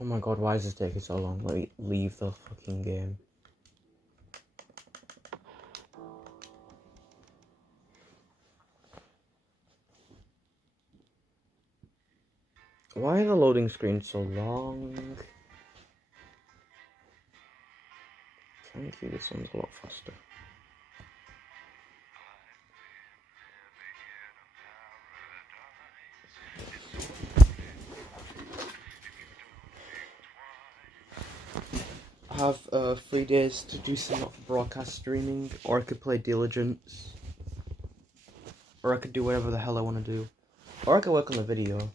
Oh my god, why is this taking so long? Let me leave the fucking game. Why are the loading screens so long? Thank you, this one's a lot faster. I have 3 days to do some broadcast streaming, or I could play Diligence, or I could do whatever the hell I want to do, or I could work on the video. Good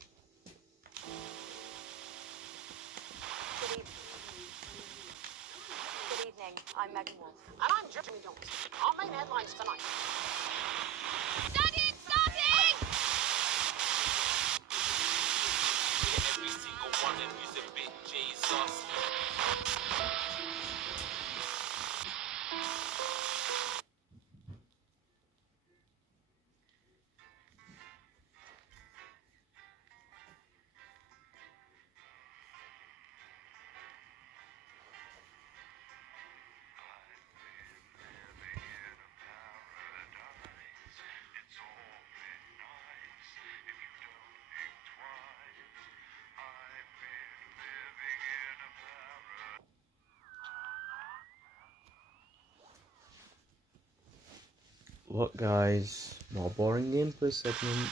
evening. I'm Megan Wolf. And I'm Jeremy Jones. Our main headlines tonight. Starting! Every single one of you's a bit Jesus. Look guys, more boring gameplay segment.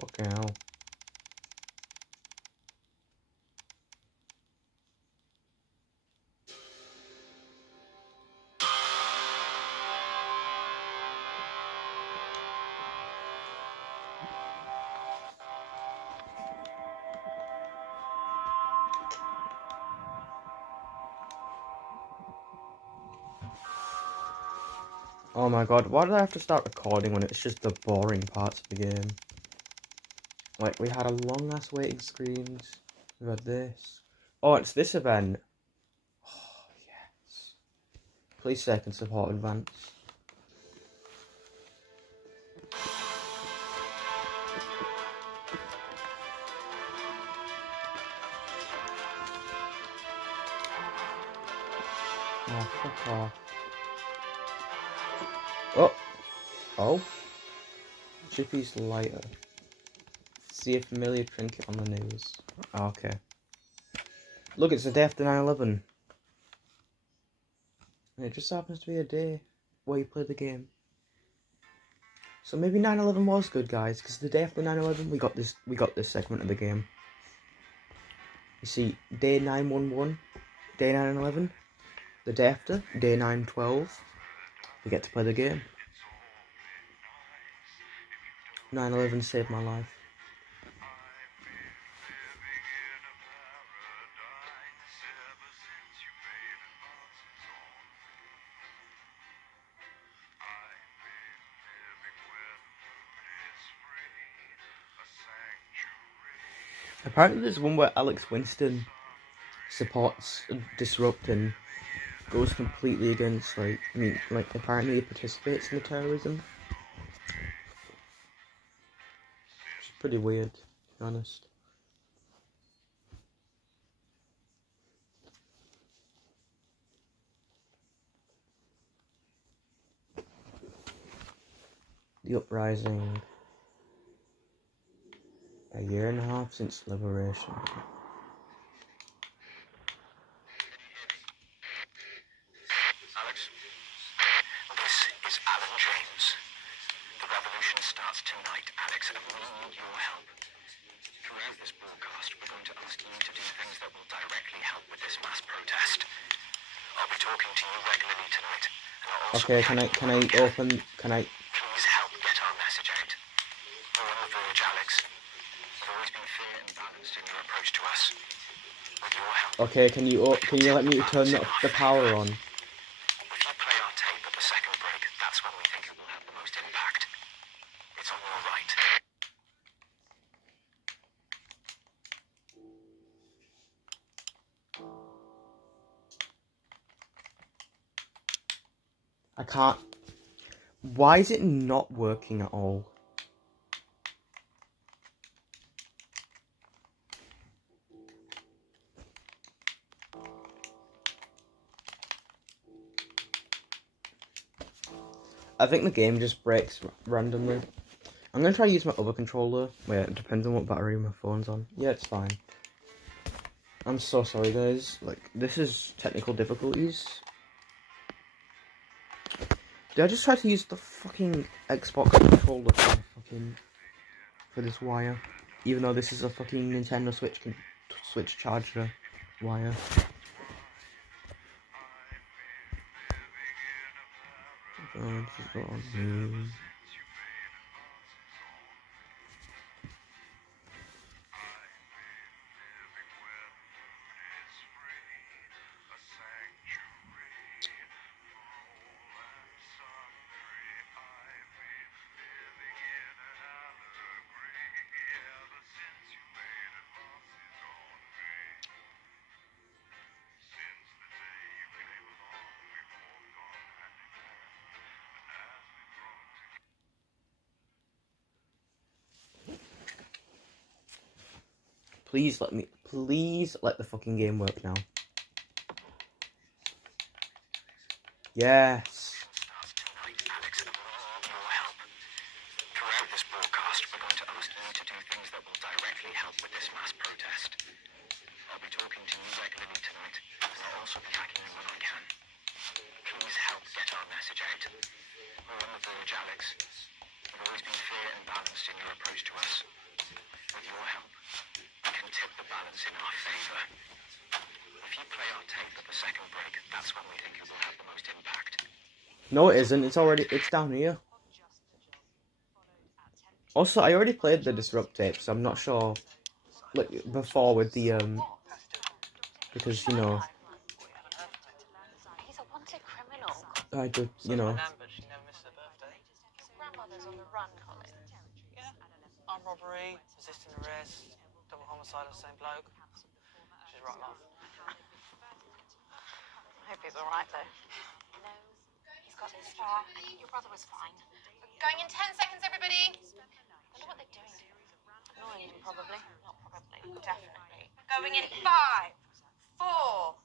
Fucking hell. Oh my god, why did I have to start recording when it's just the boring parts of the game? Like, we had a long ass waiting screens. We had this. Oh, it's this event. Oh, yes. Please second support advance. Oh, fuck off. Oh! Oh? Chippy's lighter. See a familiar trinket on the news. Oh, okay. Look, it's the day after 9/11. And it just happens to be a day where you play the game. So maybe 9/11 was good, guys, because the day after 9/11 we got this segment of the game. You see, day 9/11, day 9/11, the day after, day 9/12, we get to play the game. 9/11 saved my life. Apparently there's one where Alex Winston supports Disrupt and goes completely against, apparently he participates in the terrorism. It's pretty weird, to be honest. The uprising. A year and a half since liberation. Alex, this is Alan James. The revolution starts tonight, Alex, and we need your help. Throughout this broadcast, we're going to ask you to do things that will directly help with this mass protest. I'll be talking to you regularly tonight, and I'll also Okay, be can I Please help get our message out. We're on the verge, Alex. You've always been fair and balanced in your approach to us. With your help, Okay, can you let me turn the power on? if you play our tape at the second break, that's when we think it will have the most impact. It's on your right. I can't. Why is it not working at all? I think the game just breaks randomly. I'm gonna try to use my other controller. Wait, it depends on what battery my phone's on. Yeah, it's fine. I'm so sorry, guys. Like, this is technical difficulties. Did I just try to use the fucking Xbox controller for this wire? Even though this is a fucking Nintendo Switch charger wire. Oh, this is all new. Please let the fucking game work now. Yes. Throughout this broadcast, we're going to ask you to do things that will directly help with this mass protest. I'll be talking to you regularly tonight, and I'll also be tagging you when I can. Please help get our message out. We're on the verge, Alex. You've always been fair and balanced in your approach to us. With your help, we can tip the balance in our favour. If you play our tape at the second break, that's when we think it will have the most impact. No, it isn't. It's down here. Also, I already played the Disrupt tape, so I'm not sure. Like before with the because He's a wanted criminal. I did, She never missed her birthday. His grandmother's on the run, Colin. Yeah. Armed robbery, resisting arrest, double homicide of the same bloke. She's right, love. I hope he's alright, though. No, he's got his star. Your brother was fine. We're going in 10 seconds, everybody. I wonder what they're doing. Annoying him, probably. Not probably, definitely. Going in 5, 4,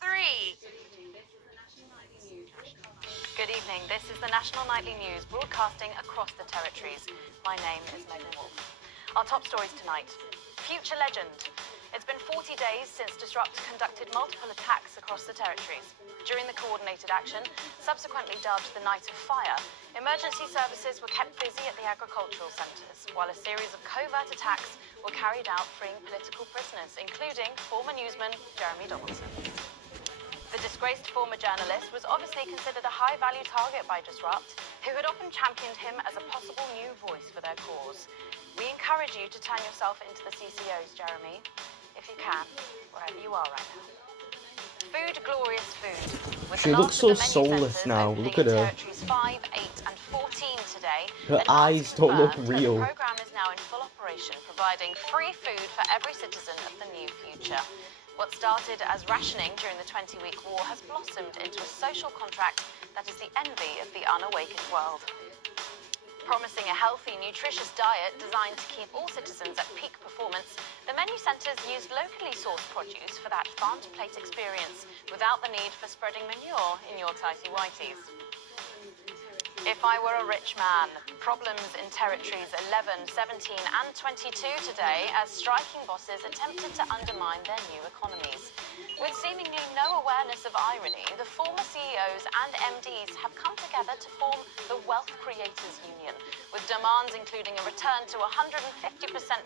3. Good evening. This is the National Nightly News, broadcasting across the territories. My name is Megan Wolf. Our top stories tonight. Future legend. It's been 40 days since Disrupt conducted multiple attacks across the territories. During the coordinated action, subsequently dubbed the Night of Fire, emergency services were kept busy at the agricultural centres, while a series of covert attacks were carried out freeing political prisoners, including former newsman Jeremy Donaldson. The disgraced former journalist was obviously considered a high-value target by Disrupt, who had often championed him as a possible new voice for their cause. We encourage you to turn yourself into the CCOs, Jeremy, if you can, wherever you are right now. Food, glorious food. With She the looks last of so the menu soulless centres now. opening Look at in her. Territories 5, 8 and 14 today. Her and eyes it's don't look confirmed that real. The programme is now in full operation, providing free food for every citizen of the new future. What started as rationing during the 20-week war has blossomed into a social contract that is the envy of the unawakened world. Promising a healthy, nutritious diet designed to keep all citizens at peak performance, the menu centres used locally sourced produce for that farm-to-plate experience without the need for spreading manure in your tighty-whities. If I were a rich man, problems in territories 11, 17 and 22 today as striking bosses attempted to undermine their new economies. With seemingly no awareness of irony, the former CEOs and MDs have come together to form the Wealth Creators Union, with demands including a return to 150%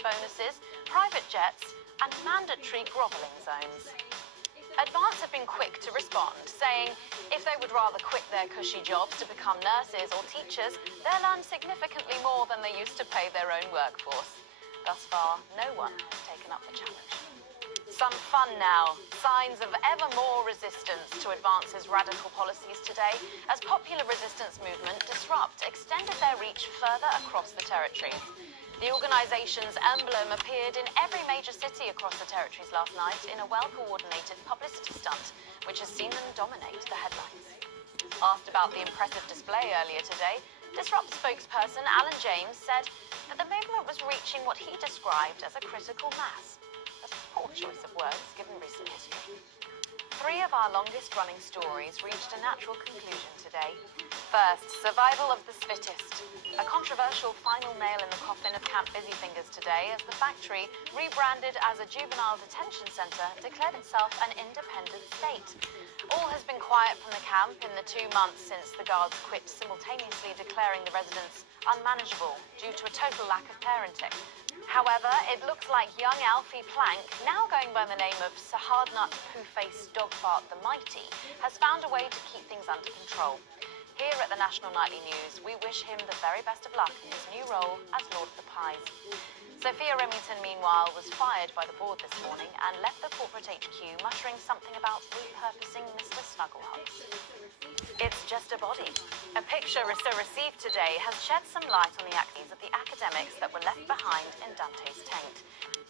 bonuses, private jets and mandatory grovelling zones. Advance have been quick to respond, saying if they would rather quit their cushy jobs to become nurses or teachers, they'll earn significantly more than they used to pay their own workforce. Thus far, no one has taken up the challenge. Some fun now. Signs of ever more resistance to Advance's radical policies today, as popular resistance movement Disrupt extended their reach further across the territory. The organisation's emblem appeared in every major city across the territories last night in a well-coordinated publicity stunt, which has seen them dominate the headlines. Asked about the impressive display earlier today, Disrupt spokesperson Alan James said that the movement was reaching what he described as a critical mass. A poor choice of words given recent history. 3 of our longest-running stories reached a natural conclusion today. First, survival of the fittest. A controversial final nail in the coffin of Camp Busyfingers today as the factory, rebranded as a juvenile detention centre, declared itself an independent state. All has been quiet from the camp in the 2 months since the guards quit, simultaneously declaring the residents unmanageable due to a total lack of parenting. However, it looks like young Alfie Plank, now going by the name of Sahardnut Pooh-Faced Dogfart the Mighty, has found a way to keep things under control. Here at the National Nightly News, we wish him the very best of luck in his new role as Lord of the Pies. Sophia Remington, meanwhile, was fired by the board this morning and left the corporate HQ muttering something about repurposing Mr. Snugglehugs. It's just a body. A picture Rissa received today has shed some light on the actions of the academics that were left behind in Dante's taint.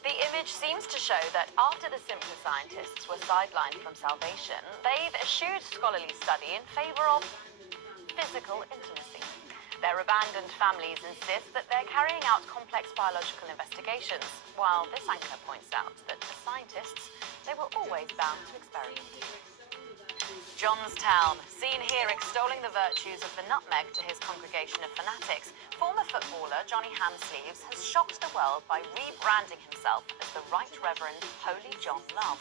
The image seems to show that after the simpler scientists were sidelined from salvation, they've eschewed scholarly study in favour of physical intimacy. Their abandoned families insist that they're carrying out complex biological investigations, while this anchor points out that as scientists, they were always bound to experiment. Johnstown, seen here extolling the virtues of the nutmeg to his congregation of fanatics, former footballer Johnny Handsleeves has shocked the world by rebranding himself as the Right Reverend Holy John Love.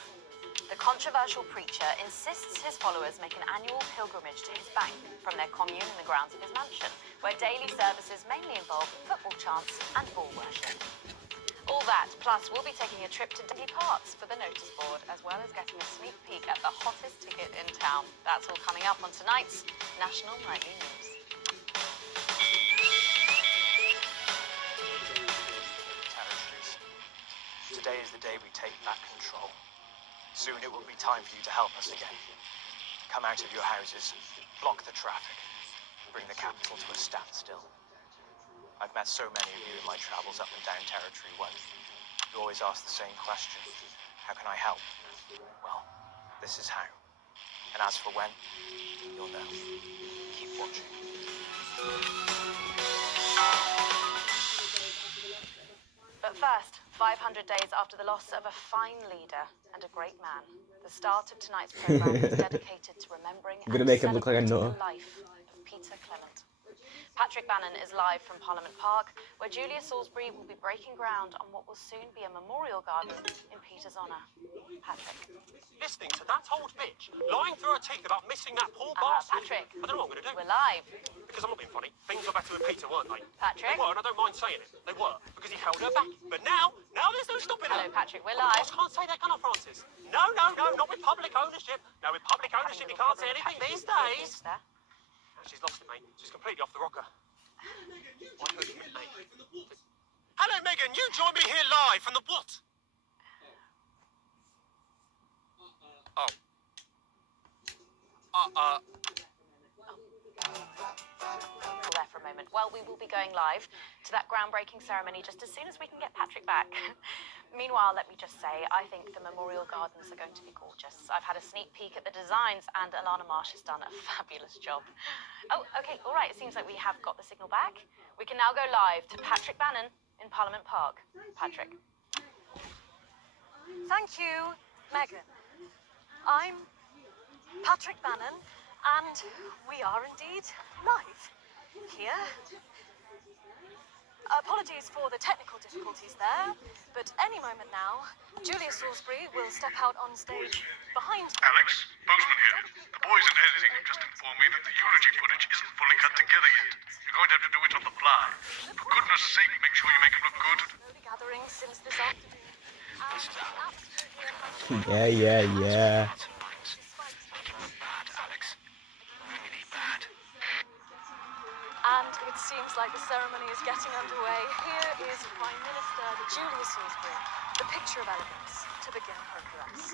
The controversial preacher insists his followers make an annual pilgrimage to his bank from their commune in the grounds of his mansion, where daily services mainly involve football chants and ball worship. All that, plus we'll be taking a trip to Daily Parts for the notice board, as well as getting a sneak peek at the hottest ticket in town. That's all coming up on tonight's National Nightly News. Territories. Today is the day we take back control. Soon it will be time for you to help us again. Come out of your houses, block the traffic, bring the capital to a standstill. I've met so many of you in my travels up and down territory when you always ask the same question. How can I help? Well, this is how. And as for when, you'll know. Keep watching. But first, 500 days after the loss of a fine leader and a great man, the start of tonight's programme is dedicated to remembering I'm gonna and make him look like a celebrating nutter. the life of Peter Clement. Patrick Bannon is live from Parliament Park, where Julia Salisbury will be breaking ground on what will soon be a memorial garden in Peter's honour. Patrick. Listening to that old bitch lying through her teeth about missing that poor bastard. Patrick. I don't know what I'm going to do. We're live. Because I'm not being funny. Things were better with Peter, weren't they? Patrick. They were, and I don't mind saying it. They were, because he held her back. But now there's no stopping her. Hello, Patrick. We're The live. boss can't say that, can I, Francis? No, not with public ownership. No, with public ownership, you can't say anything these days. She's lost it, mate. She's completely off the rocker. Hello, Megan. You join me here live from the what? Oh. There for a moment. Well, we will be going live to that groundbreaking ceremony just as soon as we can get Patrick back. Meanwhile, let me just say, I think the memorial gardens are going to be gorgeous. I've had a sneak peek at the designs, and Alana Marsh has done a fabulous job. Oh, okay, all right. It seems like we have got the signal back. We can now go live to Patrick Bannon in Parliament Park. Patrick. Thank you, Megan. I'm Patrick Bannon, and we are indeed live. here. Apologies for the technical difficulties there, but any moment now, Julia Salisbury will step out on stage behind me. Alex, Bozeman here. The boys in editing have just informed me that the eulogy footage isn't fully cut together yet. You're going to have to do it on the fly. For goodness sake, make sure you make it look good. Slowly gathering since this afternoon. Yeah. And it seems like the ceremony is getting underway. Here is Prime Minister Julia Salisbury, the picture of elegance, to begin her address.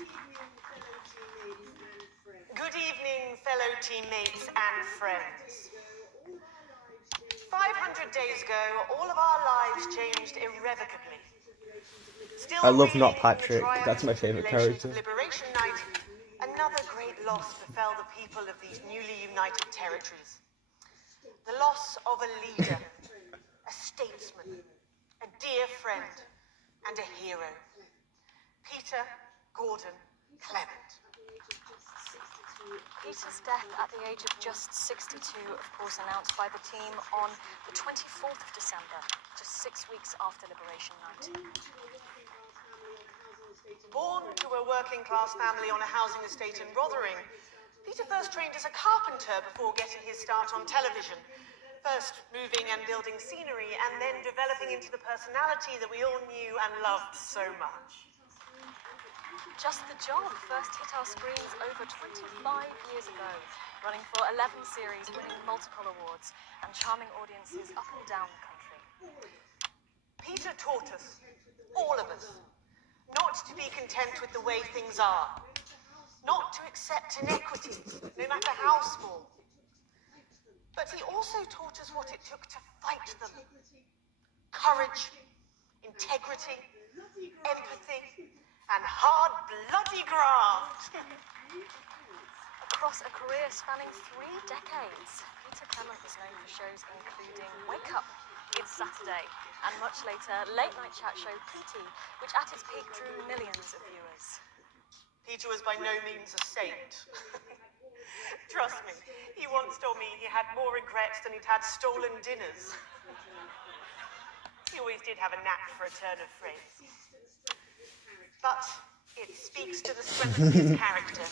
Good evening, fellow teammates and friends. 500 days ago, all of our lives changed irrevocably. Still I love Not reeling from the Patrick. That's triumphs my and favourite tribulations character. of Liberation Night, another great loss befell the people of these newly united territories. The loss of a leader, a statesman, a dear friend, and a hero. Peter Gordon Clement. Peter's death at the age of just 62, of course, announced by the team on the 24th of December, just 6 weeks after Liberation Night. Born to a working-class family on a housing estate in Rotherham, Peter first trained as a carpenter before getting his start on television. First moving and building scenery, and then developing into the personality that we all knew and loved so much. Just the Job first hit our screens over 25 years ago, running for 11 series, winning multiple awards, and charming audiences up and down the country. Peter taught us, all of us, not to be content with the way things are, not to accept inequities, no matter how small. But he also taught us what it took to fight them. Courage, integrity, empathy, and hard, bloody graft. Across a career spanning 3 decades, Peter Clement was known for shows including Wake Up, It's Saturday, and much later, late-night chat show PT, which at its peak drew millions of viewers. Peter was by no means a saint. Trust me, he once told me he had more regrets than he'd had stolen dinners. He always did have a knack for a turn of phrase. But it speaks to the strength of his character.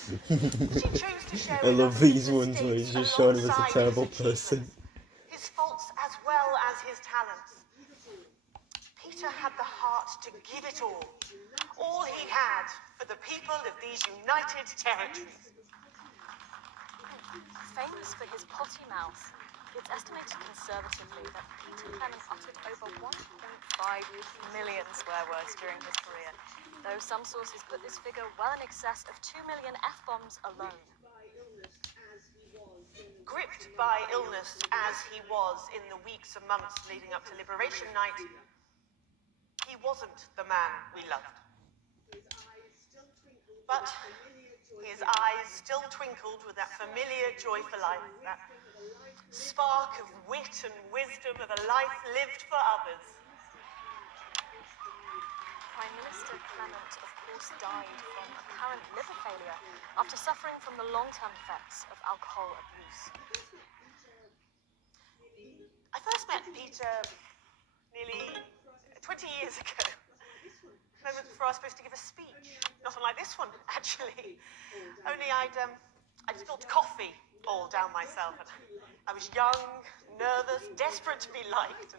She chose to share I love with us these his ones where he's mistakes just shown him as a alongside terrible his achievements, person. his faults as well as his talents. Peter had the heart to give it all he had for the people of these united territories. Famous for his potty mouth, it's estimated conservatively that Peter Clement uttered over 1.5 million swear words during his career, though some sources put this figure well in excess of 2 million F-bombs alone. Gripped by illness as he was in the weeks and months leading up to Liberation Night, he wasn't the man we loved. But his eyes still twinkled with that familiar joy for life, that spark of wit and wisdom of a life lived for others. Prime Minister Clement, of course, died from apparent liver failure after suffering from the long-term effects of alcohol abuse. I first met Peter nearly 20 years ago. Moments before I was supposed to give a speech. Not unlike this one, actually. Only I'd spilled coffee all down myself. And I was young, nervous, desperate to be liked.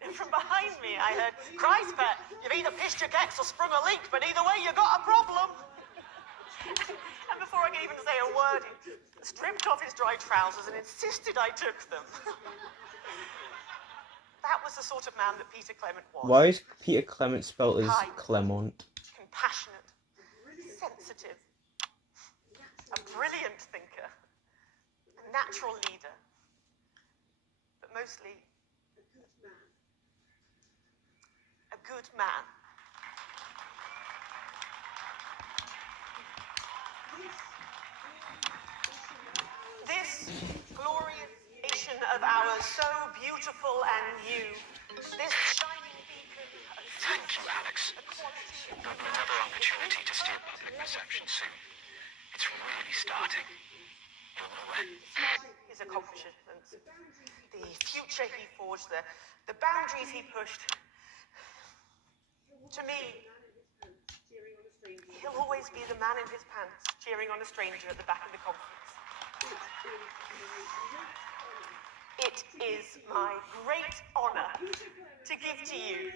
And from behind me, I heard, "Christ, Pat, you've either pissed your gex or sprung a leak, but either way, you got a problem." And before I could even say a word, he stripped off his dry trousers and insisted I took them. That was the sort of man that Peter Clement was. Why is Peter Clement spelled as Kind, Clement? compassionate, sensitive, a brilliant thinker, a natural leader, but mostly a good man. This glorious nation of ours, so beautiful and new, this shining beacon of Thank you, Alex. There'll be another opportunity to steer public perception soon. It's really starting. You'll know where. His accomplishments, the future he forged, the boundaries he pushed. To me, he'll always be the man in his pants cheering on a stranger at the back of the conference. It is my great honor to give to you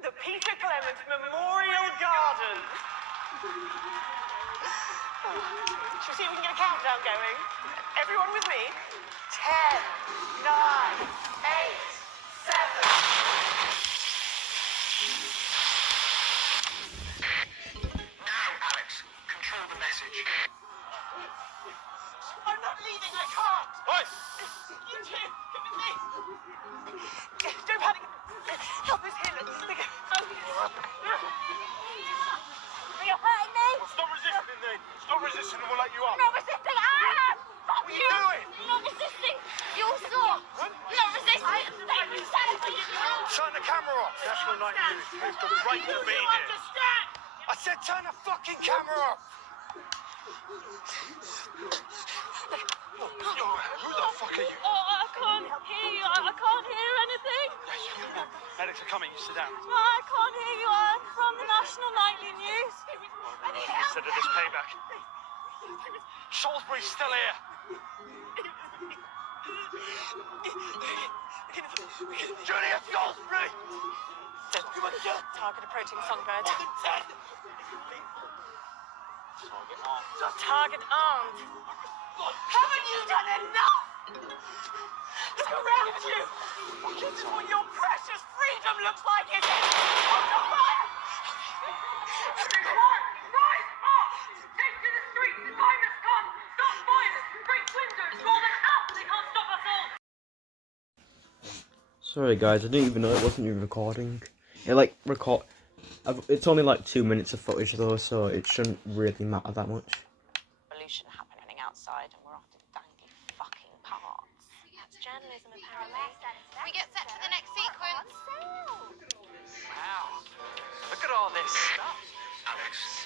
the Peter Clement Memorial Garden. Shall we see if we can get a countdown going? Everyone with me? 10, 9, 8, 7. Now, Alex, control the message. I'm not leaving, I can't! Oi! You two, come with me! Don't panic! Help us here, let's focus! You're hurting me. Well, stop resisting then. Stop resisting and we'll let you up. Not resisting. Ah! Fuck What are you doing? Not resisting. You saw. Not resisting. Turn the camera off. National Night News. We've got the right to be here. I said turn the fucking camera off. Who the fuck are you? Oh, I can't hear you. I can't hear anything. Alex, I'm coming. You sit down. Oh, I can't hear you. I'm from the National Nightly News. Instead of this payback. Salisbury's still here. Julia Salisbury! Target approaching Songbird. Target Target armed. armed. Haven't you done enough? Look around you. This is what your precious freedom looks like, is it? Under fire! Everyone, rise up! Take to the streets. The time has come. Stop violence. Break windows. Roll them out. They can't stop us all. Sorry guys, I didn't even know it wasn't even recording. It like it's only like 2 minutes of footage though, so it shouldn't really matter that much. Revolution happening outside, and we're off to dangly fucking parts. That's journalism, apparently. We get set for the next sequence. Wow. Look at all this stuff. Alex,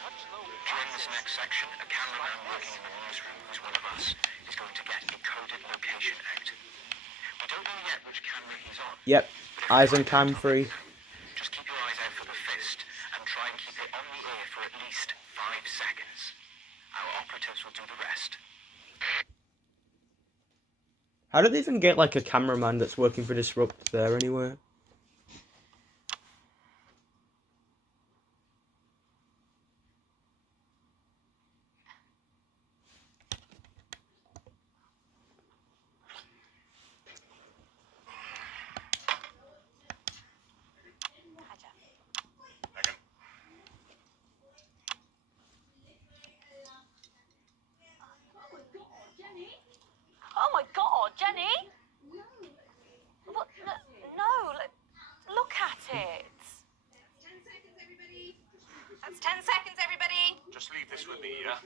during this next section, a cameraman working in the newsroom who's one of us is going to get a coded location out. We don't know yet which camera he's on. Yep, eyes on cam free. Just keep your eyes out for the fist and try and keep it on the air for at least 5 seconds. Our operatives will do the rest. How did they even get like a cameraman that's working for Disrupt there anyway? Oh my God, Jenny! What? No, look at it. That's 10 seconds, everybody. Just leave this with me, yeah?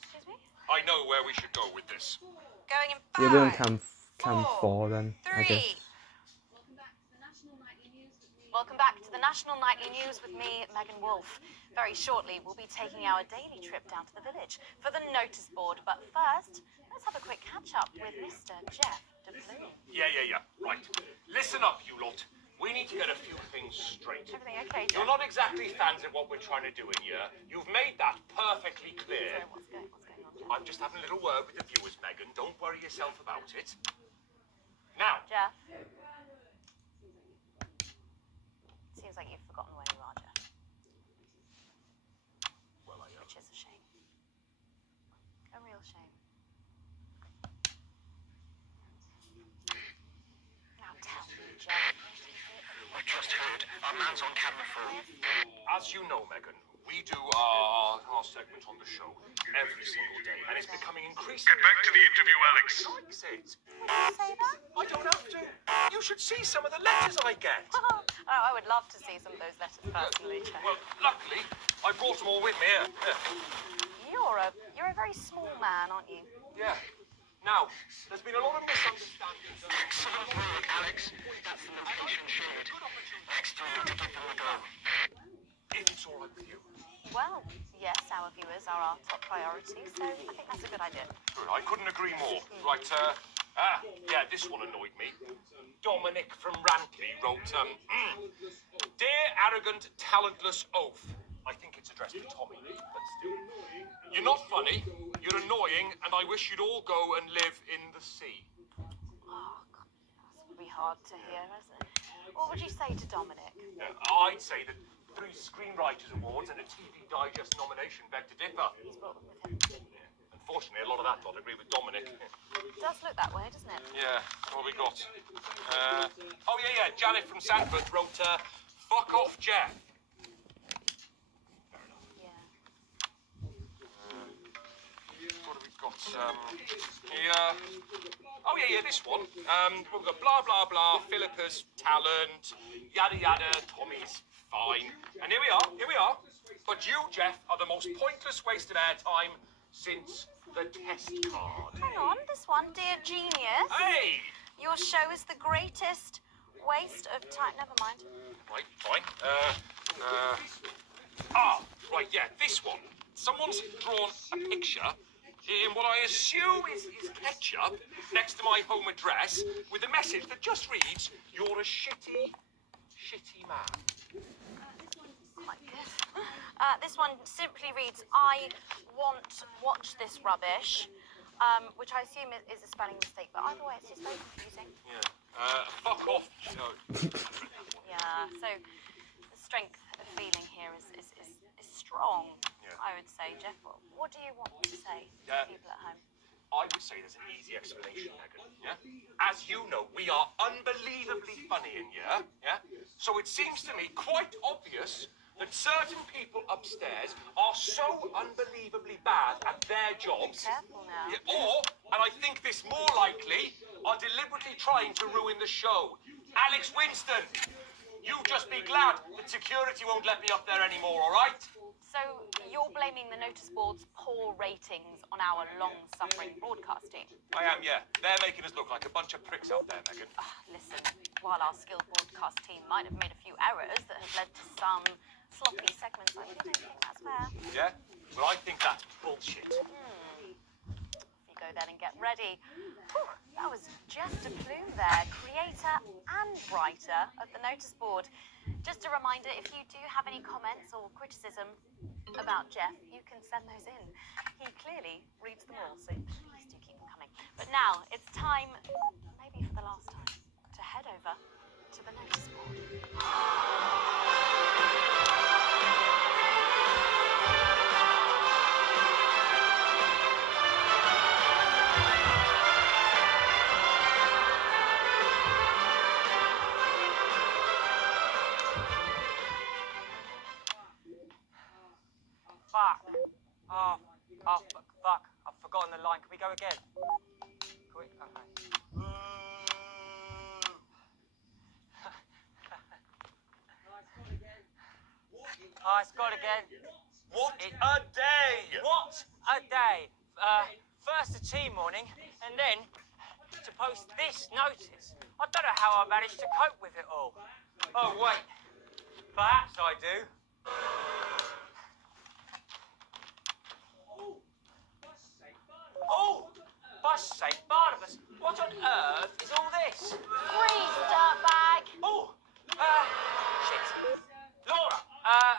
Excuse me? I know where we should go with this. Going in 5. You're doing cam 4 then, I 3. guess. Welcome back to the National Nightly News with me, Megan Wolfe. Very shortly, we'll be taking our daily trip down to the village for the notice board. But first, let's have a quick catch-up with Mr. Jeff DeBlue. Yeah. Right. Listen up, you lot. We need to get a few things straight. Everything okay, Jeff? You're not exactly fans of what we're trying to do in here. You've made that perfectly clear. So what's going on, Jeff? I'm just having a little word with the viewers, Megan. Don't worry yourself about it. Now, Jeff? Seems like you've forgotten where you are, Jeff. well, Which is a shame. A real shame. Now tell me, Jeff. We just heard. Our man's on camera 4. as you know, Megan, we do our segment on the show every single day, and it's becoming increasingly... Get back to the interview, Alex. Likes it. Would you say that? I don't have to. You should see some of the letters I get. Oh, I would love to see some of those letters personally, Jeff. Well, luckily, I brought them all with me. You're a very small man, aren't you? Yeah. Now, there's been a lot of misunderstandings. Excellent work, Alex. That's the location shared. Next, you need to give them a go. If it's all right with you. Well, yes, our viewers are our top priority, so I think that's a good idea. Good, I couldn't agree more. Right, yeah, this one annoyed me. Dominic from Rantley wrote, Dear arrogant, talentless oaf. I think it's addressed to Tommy, but still. You're not funny, you're annoying, and I wish you'd all go and live in the sea. Oh, God, that's be hard to hear, isn't it? What would you say to Dominic? Yeah, I'd say that 3 Screenwriters Awards and a TV Digest nomination beg to differ. Spoken with him. Yeah. Unfortunately, a lot of that lot agree with Dominic. It does look that way, doesn't it? Yeah, what have we got? Oh, yeah, Janet from Sanford wrote, fuck off, Jeff. Yeah. What have we got? Oh, yeah, this one. We've got blah, blah, blah, Philippa's talent, yada, yada, Tommy's fine. And here we are. But you, Jeff, are the most pointless waste of airtime since the test card. Hang on, this one, Dear Genius. Hey! Your show is the greatest waste of time. Never mind. Right, fine. Right, yeah, this one. Someone's drawn a picture in what I assume is ketchup next to my home address with a message that just reads, you're a shitty man. Quite good. This one simply reads, I want watch this rubbish, which I assume is a spelling mistake, but either way, it's just very confusing. Yeah. Fuck off. No. Yeah, so the strength of feeling here is strong, Yeah. I would say. Jeff, what do you want me to say to people at home? I would say there's an easy explanation, Megan, yeah? As you know, we are unbelievably funny in here, yeah? So it seems to me quite obvious that certain people upstairs are so unbelievably bad at their jobs. Be careful now. Yeah, or, and I think this more likely, are deliberately trying to ruin the show. Alex Winston, you just be glad that security won't let me up there anymore, all right? So you're blaming the notice board's poor ratings on our long-suffering broadcast team? I am, yeah. They're making us look like a bunch of pricks out there, Megan. Listen, while our skilled broadcast team might have made a few errors that have led to some sloppy segments, I don't think that's fair. Yeah? Well, I think that's bullshit. You go then and get ready. Whew, that was just a plume there, creator and writer of the notice board. Just a reminder, if you do have any comments or criticism about Jeff, you can send those in. He clearly reads them all, so please do keep them coming. But now, it's time, maybe for the last time, to head over to the notice board. Fuck. Fuck. I've forgotten the line. Can we go again? Quick. Okay. It's gone again. What a day! What a day. First a tea morning, and then to post this notice. I don't know how I managed to cope with it all. Oh, wait. Perhaps I do. Oh, for St. Barnabas, what on earth is all this? Freeze, dirtbag! Oh, shit. Laura, I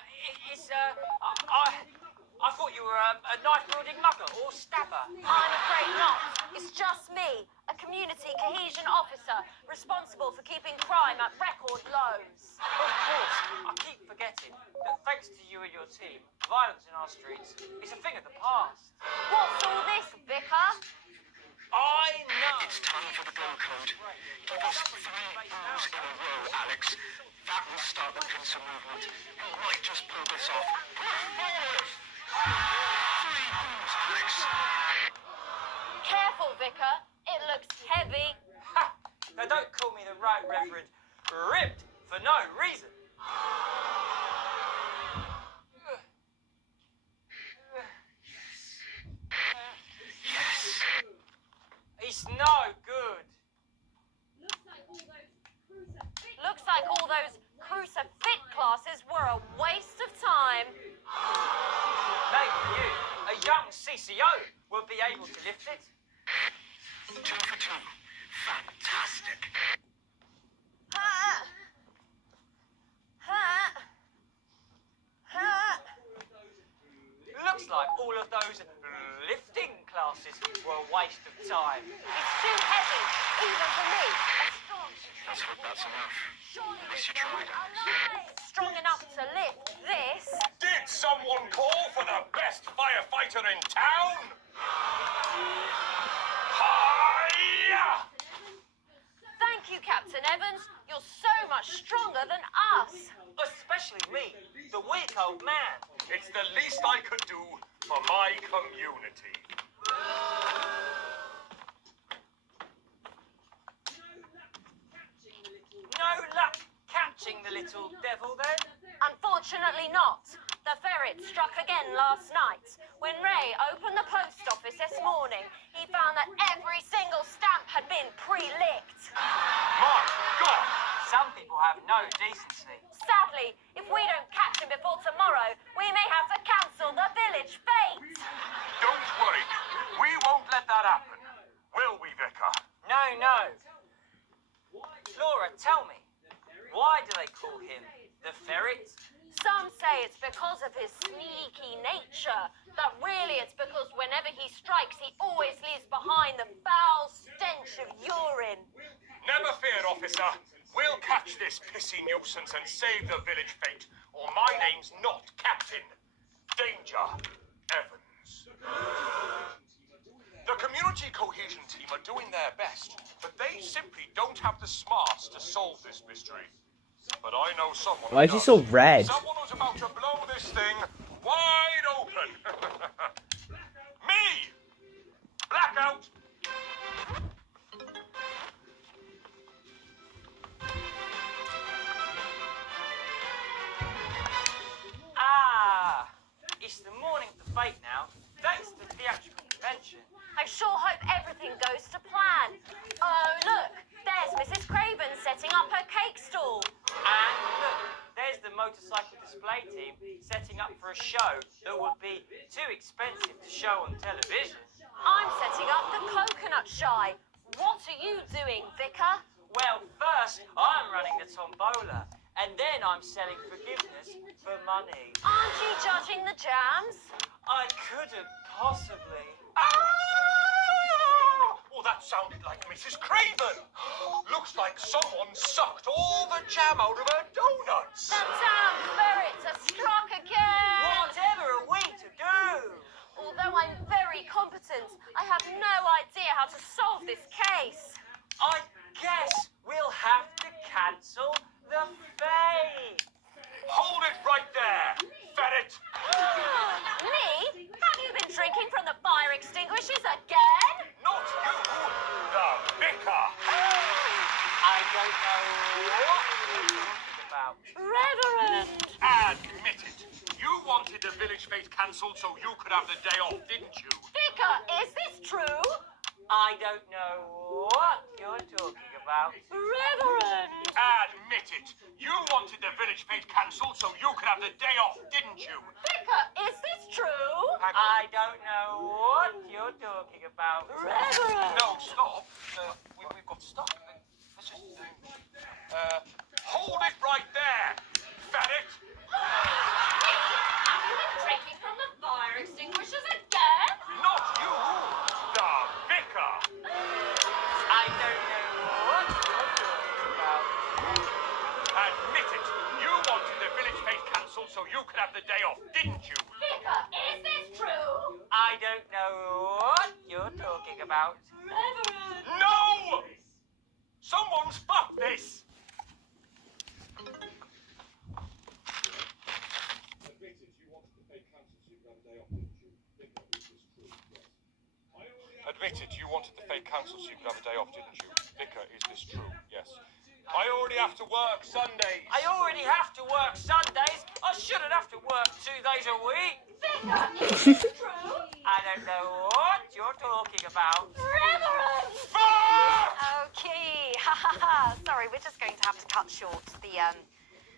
thought you were a knife-wielding mugger or stabber. I'm afraid not. It's just me, a community cohesion officer, responsible for keeping crime at record lows. Of course, I keep forgetting that thanks to you and your team, violence in our streets is a thing of the past. What's all this, Vicar? I know. It's time for the blow code. Give us 3 balls in a row, Alex. That will start the pincer movement. You might just pull this off. Forward! 3 balls, Alex. Careful, Vicar. It looks heavy. Ha! Now don't call me the Right Reverend Ribbed for no reason. It's no good. Looks like all those crucifix classes were a waste of time. Maybe you, a young CCO, will be able to lift it. 2 for 2. Fantastic. Looks like all of those lifting classes were a waste of time. It's too heavy, even for me. Let's hope that's enough. Surely At least this you tried. alive. Strong enough to lift this. Did someone call for the best firefighter in town? Hiya! Thank you, Captain Evans. You're so much stronger than us. Especially me, the weak old man. It's the least I could do for my community. No luck catching the little devil then? Unfortunately not. The ferret struck again last night. When Ray opened the post office this morning, he found that every single stamp had been pre-licked. My God! Some people have no decency. Sadly, if we don't catch him before tomorrow, we may have to cancel the village fete. Don't worry. We won't let that happen. Will we, Vicar? No. Laura, tell me, why do they call him the ferret? Some say it's because of his sneaky nature, but really it's because whenever he strikes, he always leaves behind the foul stench of urine. Never fear, officer. We'll catch this pissy nuisance and save the village fete, or my name's not Captain Danger Evans. The community cohesion team are doing their best, but they simply don't have the smarts to solve this mystery. But I know someone. Why is he so red? Someone who's about to blow this thing wide open. Me! Blackout! It's the morning of the fete now, thanks to the theatrical convention. I sure hope everything goes to plan. Oh, look, there's Mrs. Craven setting up her cake stall. And look, there's the motorcycle display team setting up for a show that would be too expensive to show on television. I'm setting up the coconut shy. What are you doing, Vicar? Well, first, I'm running the tombola, and then I'm selling forgiveness for money. Aren't you judging the jams? I couldn't possibly. Oh, that sounded like Mrs. Craven. Looks like someone sucked all the jam out of her donuts. The damn ferrets are struck again. Whatever are we to do? Although I'm very competent, I have no idea how to solve this case. I guess we'll have to cancel the fete. Hold it right there, ferret. Me? Have you been drinking from the fire extinguishers again? Not you, the vicar. I don't know what you're talking about. Reverend! Admit it. You wanted the village fete cancelled so you could have the day off, didn't you? Vicar, is this true? I don't know what you're talking about. Reverend! Admit it. You wanted the village fete cancelled so you could have the day off, didn't you? Vicar, is this true? I don't know what you're talking about. Reverend! No, stop. We've got to stop. Let's just... hold it right there, ferret. Have you been drinking from the fire extinguishers again? Not you, the vicar. I don't know what you're talking about. Admit it. You wanted the village fete cancelled so you could have the day off, didn't you? Vicar, is this true? I don't know what you're talking about. Reverend! No! Someone's fucked this. Admitted you wanted the fete cancelled so you could have a day off, didn't you? Vicar, is this true? Yes. I already have to work Sundays. I already have to work Sundays. I shouldn't have to work 2 days a week. Vicar, is this true? I don't know what you're talking about. Reverend! Fuck! Okay, sorry, we're just going to have to cut short the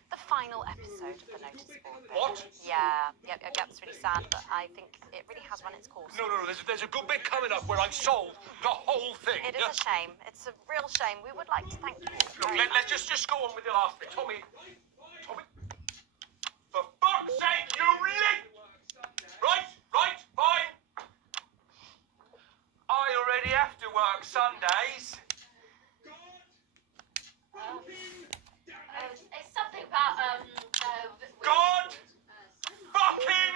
the final episode of the notice board. What? Yeah, it's really sad, but I think it really has run its course. No, there's a good bit coming up where I've solved the whole thing. It is a shame. It's a real shame. We would like to thank you. Look, let's just go on with the last bit. Tommy, for fuck's sake, you link! Right, fine. I already have to work Sundays. It's something about, God fucking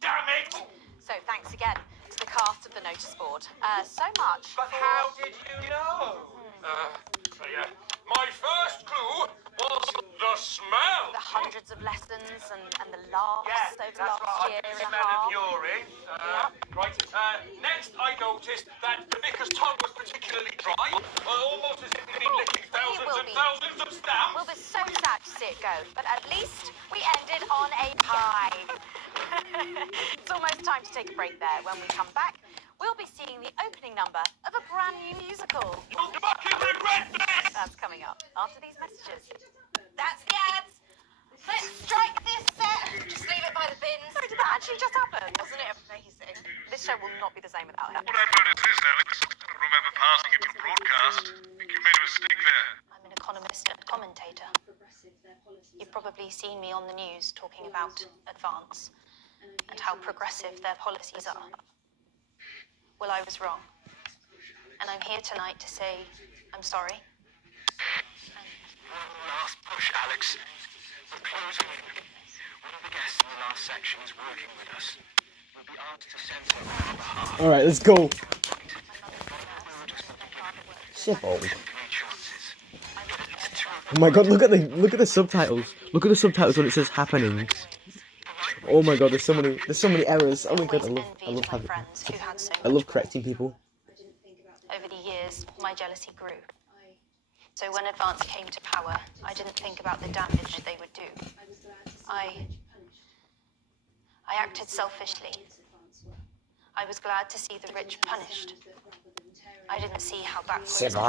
damn it! So thanks again to the cast of the notice board. So much. But how did you know? Yeah. My first clue was the smell. The hundreds of lessons and the laughs over the that's last right. year I and can a smell half. of urine. Right. Next, I noticed that the vicar's tongue was particularly dry, almost as if he'd been licking thousands and thousands of stamps. We'll be so sad to see it go, but at least we ended on a high. It's almost time to take a break there. When we come back, we'll be seeing the opening number of a brand new musical. You'll fucking regret this! That's coming up after these messages. that's the ads. Let's strike this set. Just leave it by the bins. Sorry, did that actually just happen? Wasn't it amazing? This show will not be the same without her. What advert is this, Alex? I don't remember passing it for broadcast. I think you made a mistake there. I'm an economist and commentator. You've probably seen me on the news talking about Advance and how progressive their policies are. Well, I was wrong. And I'm here tonight to say I'm sorry. One last push, Alex. We're closing. One of the guests in the last section is working with us. We'll be asked to censor on our behalf. Alright, let's go. Shipbold. Three chances. Oh my god, look at the subtitles. Look at the subtitles when it says happenings. Oh my god, there's so many errors. Oh my god, I love correcting people. Over the years, my jealousy grew. So when Advance came to power, I didn't think about the damage they would do. I acted selfishly. I was glad to see the rich punished. I didn't see how backwards things were.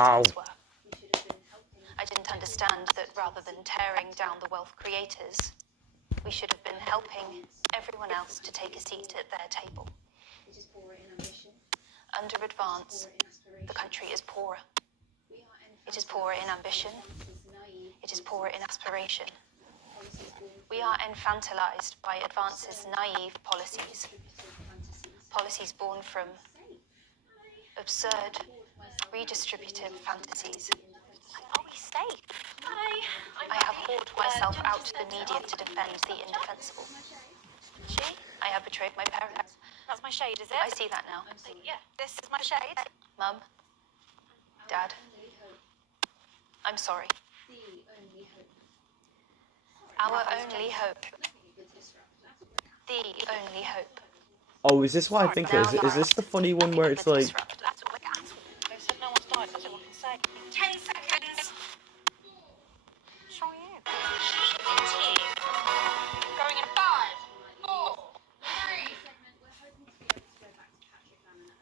I didn't understand that rather than tearing down the wealth creators, we should have been helping everyone else to take a seat at their table. Under Advance, the country is poorer. It is poorer in ambition. It is poorer in aspiration. We are infantilized by Advance's naive policies. Policies born from absurd, redistributive fantasies. Are we safe? I have hauled myself out to the media to defend the indefensible. I have betrayed my parents. That's my shade, is it? I see that now. Yeah, this is my shade. Mum, Dad, I'm sorry. Our only hope. The only hope. Oh, is this what I think it is? Is this the funny one where it's like... They said no one's died, that's all I can say. 10 seconds. What's wrong with you? Going in 5, 4, 3.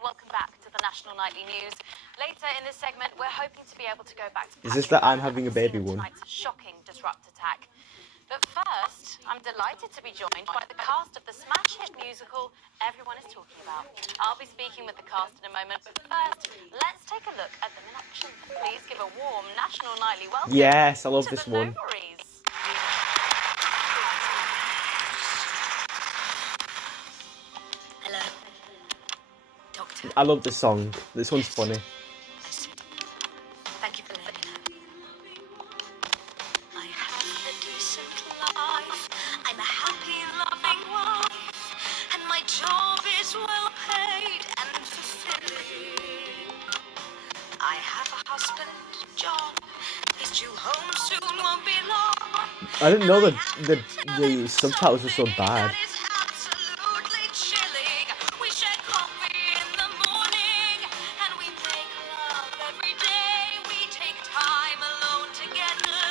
Welcome back to the National Nightly News. Later in this segment, we're hoping to be able to go back to... Is this the I'm having a baby one? ...tonight's shocking disrupt attack. But first, I'm delighted to be joined by the cast of the smash hit musical everyone is talking about. I'll be speaking with the cast in a moment, but first, let's take a look at them in action. Please give a warm National Nightly welcome. Yes, I love to this the one. Novaries. Hello, Doctor. I love this song. This one's funny. Thank you for letting me know. I have a decent life. I'm a happy, loving wife. And my job is well paid and fulfilling. I have a husband, John. He's due home soon, won't be long. I didn't know that the subtitles were so bad. That is absolutely chilling. We share coffee in the morning, and we make love every day. We take time alone together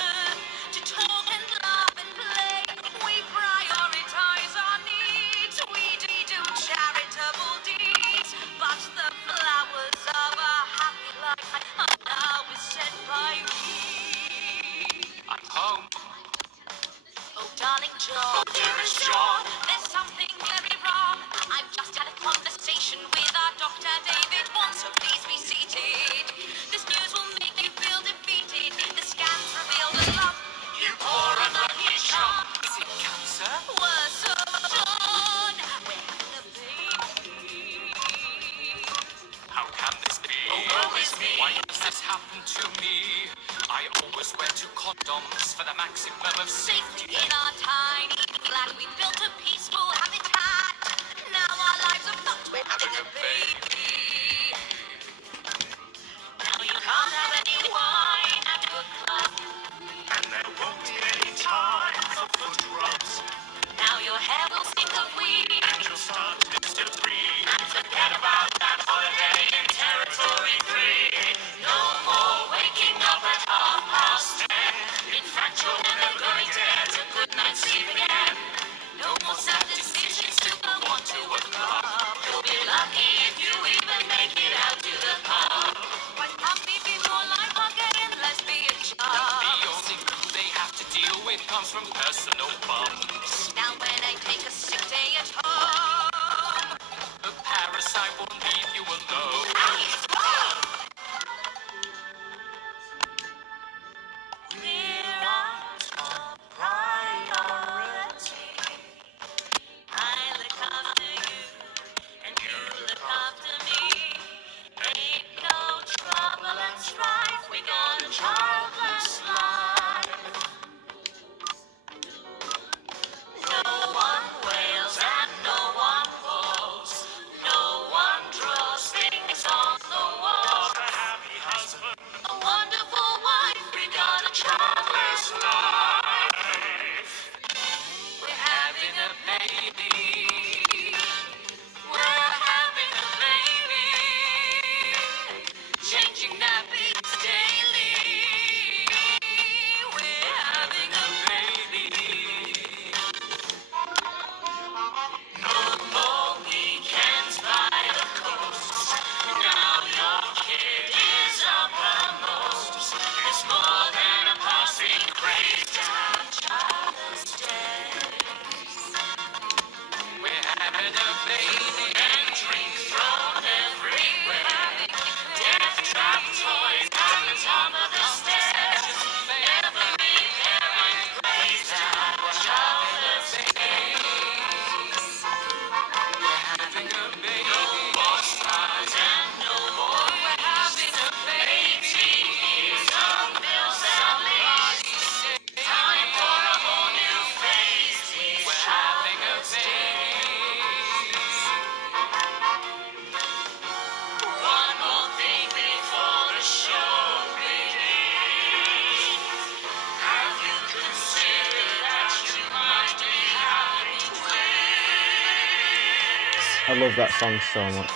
to talk and laugh and play. We prioritize our needs. We do charitable deeds. But the flowers of a happy life are now beset by weeds. I'm home. has happened to me. I always wear 2 condoms for the maximum of safety. In our tiny flat, we built a peaceful habitat. Now our lives are fucked, we're having a baby. Now you can't have any wine at your club. And there won't be any time for foot rubs. Now your hair will stink of weed. And you'll start to breathe. And forget about that holiday in territory 3. No more waking up at 10:30. In fact, you're never going to get a good night's sleep again. No more sad decisions to go on to a club. You'll be lucky if you even make it out to the pub. But happy before life are gay and lesbian jobs. The only group they have to deal with comes from personal bums. Now when I take a sick day at home, The parasite won't leave you alone. we're our top priority. I look after you, and you look after me. Ain't no trouble and strife, we got a childless life. No one wails and no one falls. No one draws things on the wall. A happy husband. A wonderful wife, we got a childless life. We're having a baby. We're having a baby. Changing nappies daily. We're having a baby. No more weekends by the coast. Now your kid is uppermost. It's more than a passing craze to have childless days. We're having a baby. And drink thrown everywhere. Death trap toys at the top of the stairs. Every parent prays to have a childless days. Having a baby. No more stars and no more. We're having a baby. 18 years of mills and leaves. Time for a whole new phase. These We're having a childless baby. One more thing before the show begins. Have you considered that you might be having twins? I love that song so much.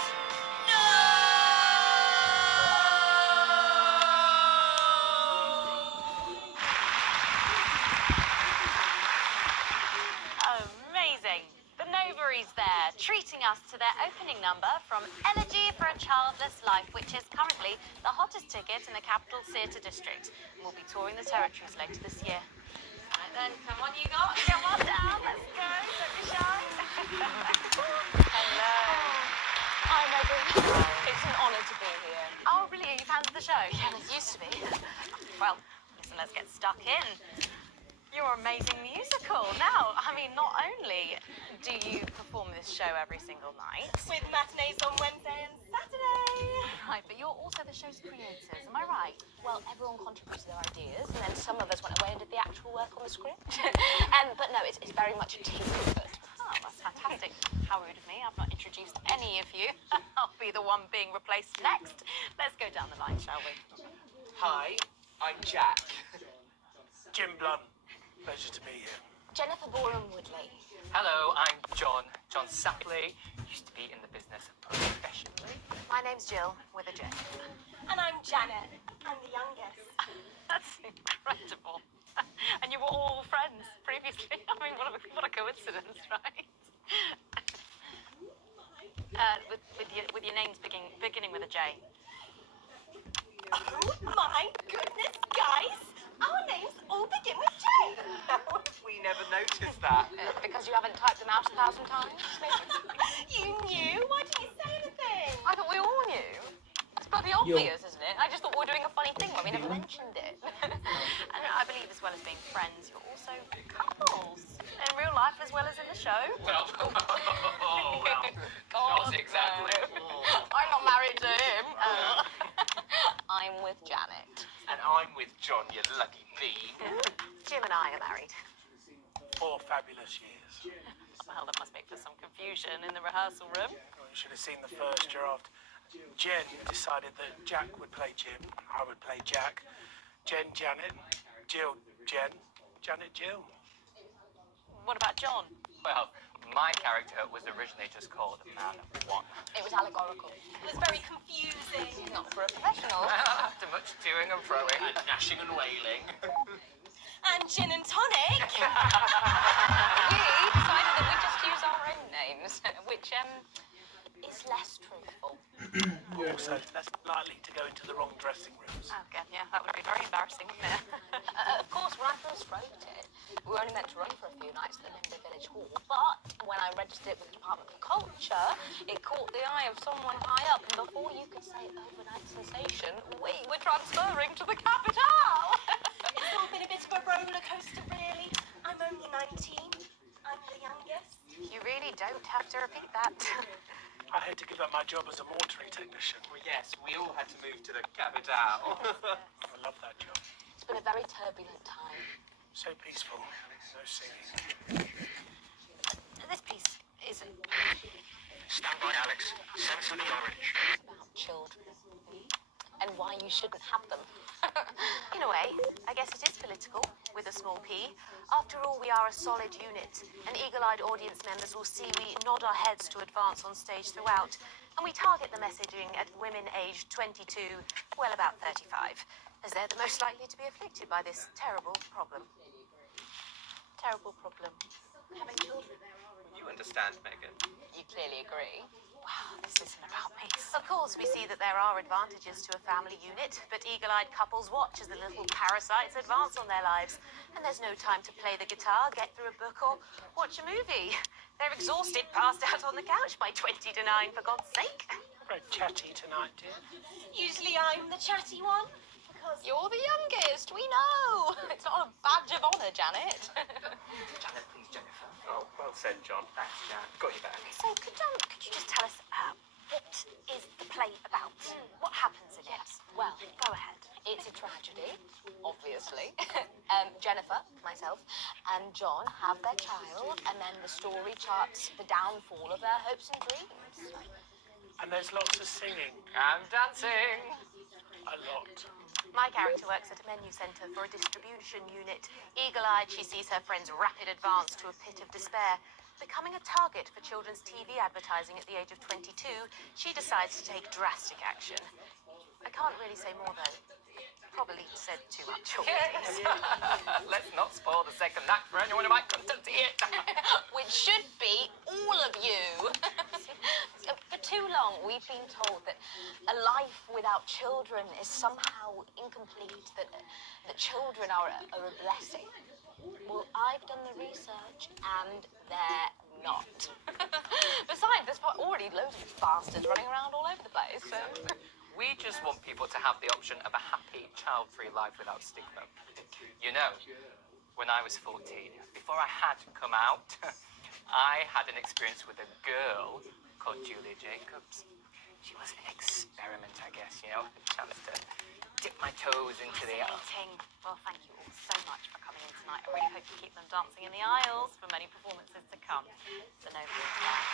Amazing. The Novaries there, treating us to their opening number from Elegy for a Childless Life, which is currently the hottest ticket in the Capital Theatre District. And we'll be touring the territories later this year. Right then, come on you guys, come on down, let's go, don't be shy. Hello. Hi Megan. It's an honour to be here. Oh really, are you fans of the show? Yeah, it used to be. Well, listen, let's get stuck in. Your amazing musical. Now, I mean, not only do you perform this show every single night, With matinees on Wednesday and Saturday. right, but you're also the show's creators, am I right? Well, everyone contributed their ideas, and then some of us went away and did the actual work on the script. But no, it's very much a team effort. Oh, that's fantastic. How rude of me. I've not introduced any of you. I'll be the one being replaced next. Let's go down the line, shall we? Hi, I'm Jack. Jim Blunt. Pleasure to meet you. Jennifer Boren-Woodley. Hello, I'm John Sapley. Used to be in the business professionally. My name's Jill, with a J. And I'm Janet. I'm the youngest. That's incredible. And you were all friends previously. I mean, what a coincidence, right? With your names beginning with a J. Oh my goodness, guys! Our names all begin with J. How have we never noticed that? Because you haven't typed them out 1,000 times, maybe? You knew? Why didn't you say anything? I thought we all knew. It's bloody obvious, isn't it? I just thought we were doing a funny thing when we never mentioned it. And I believe as well as being friends, you're also couples. In real life as well as in the show. Well, not exactly. I'm not married to him. I I'm with Janet. And I'm with John, you lucky bee. Jim and I are married. 4 fabulous years. Well, that must make for some confusion in the rehearsal room. Well, you should have seen the first draft. Jen decided that Jack would play Jim, I would play Jack. Jen, Janet, Jill, Jen, Janet, Jill. What about John? Well, my character was originally just called Man of One. It was allegorical. It was very confusing. Not for a professional. After much toing and froing and gnashing and wailing. And gin and tonic. We decided that we'd just use our own names, which is less truthful. Also, less likely to go into the wrong dressing rooms. Oh, again, yeah, that would be very embarrassing, wouldn't it? Of course, when I first wrote it, we were only meant to run for a few nights at the NFB Village Hall, but when I registered it with the Department for Culture, it caught the eye of someone high up, and before you could say overnight sensation, we were transferring to the capital. It's all been a bit of a roller coaster, really. I'm only 19. I'm the youngest. You really don't have to repeat that. I had to give up my job as a mortuary technician. Well, yes, we all had to move to the capital. I love that job. It's been a very turbulent time. So peaceful, no singing. This piece isn't Stand by, Alex. Censor the orange. About children. And why you shouldn't have them. In a way, I guess it is political, with a small p. After all, we are a solid unit, and eagle-eyed audience members will see we nod our heads to advance on stage throughout, and we target the messaging at women aged 22, well, about 35, as they're the most likely to be afflicted by this terrible problem. Terrible problem. Having children. You understand, Megan. You clearly agree. Wow, this isn't about me. Of course, we see that there are advantages to a family unit, but eagle-eyed couples watch as the little parasites advance on their lives. And there's no time to play the guitar, get through a book, or watch a movie. They're exhausted, passed out on the couch by 20 to 9, for God's sake. Very chatty tonight, dear. Usually I'm the chatty one. Because You're the youngest, we know. It's not a badge of honour, Janet. Janet, please, Jennifer. Oh, well said, John. Thanks, Jan. Got you back. So, could you just tell us, what is the play about? What happens in it? Well, Go ahead. it's a tragedy, obviously. Jennifer, myself, and John have their child, and then the story charts the downfall of their hopes and dreams. And there's lots of singing. And dancing. A lot. My character works at a menu centre for a distribution unit. Eagle-eyed, she sees her friend's rapid advance to a pit of despair. Becoming a target for children's TV advertising at the age of 22, she decides to take drastic action. I can't really say more, though. Probably said too much already. Let's not spoil the second act for anyone who might come to see it. Which should be all of you. For too long, we've been told that a life without children is somehow incomplete, that children are a blessing. Well, I've done the research, and they're not. Besides, there's already loads of bastards running around all over the place. So. We just want people to have the option of a happy, child-free life without stigma. You know, when I was 14, before I had come out, I had an experience with a girl called Julia Jacobs. She was an experiment, I guess, you know, a chance to dip my toes into the... Fascinating. Well, thank you all so much for coming in tonight. I really hope you keep them dancing in the aisles for many performances to come. The noble there.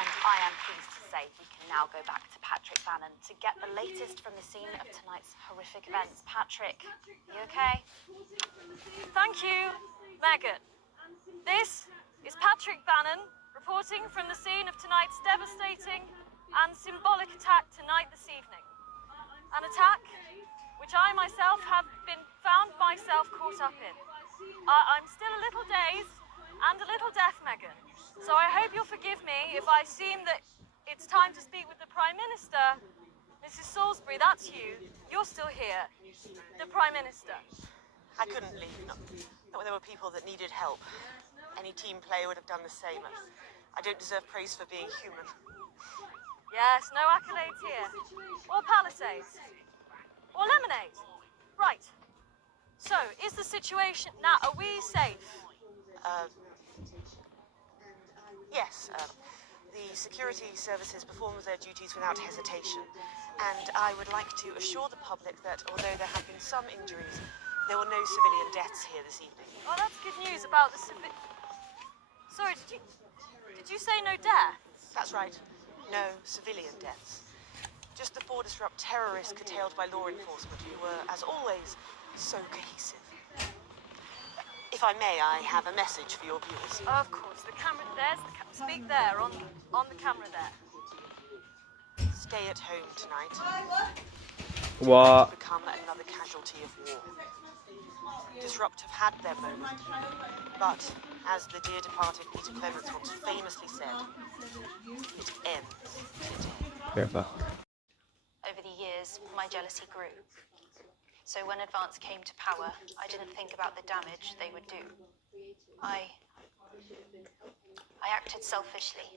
And I am pleased to say we can now go back to Patrick Bannon to get the latest from the scene of tonight's horrific events. Patrick, you okay? Thank you, Megan. This is Patrick Bannon reporting from the scene of tonight's devastating and symbolic attack tonight this evening. An attack which I myself have found myself caught up in. I'm still a little dazed and a little deaf, Megan, so I hope you'll forgive me if I seem that it's time to speak with the Prime Minister. Mrs. Salisbury, that's you. You're still here. The Prime Minister. I couldn't leave, not when there were people that needed help. Any team player would have done the same. I don't deserve praise for being human. Yes, no accolades here. Or Palisades. Or lemonade. Right. So, is the situation... Now, are we safe? Yes, The security services perform their duties without hesitation, and I would like to assure the public that although there have been some injuries, there were no civilian deaths here this evening. Oh, that's good news about the Sorry, did you say no deaths? That's right. No civilian deaths. Just the 4 disrupt terrorists curtailed by law enforcement who were, as always, so cohesive. If I may, I have a message for your viewers. Of course, the camera. Speak there, on the camera there. Stay at home tonight. What? Don't become another casualty of war. Disrupt have had their moment, but as the dear departed Peter Clements once famously said, it ends today. Right back. Over the years, my jealousy grew. So when Advance came to power, I didn't think about the damage they would do. I acted selfishly.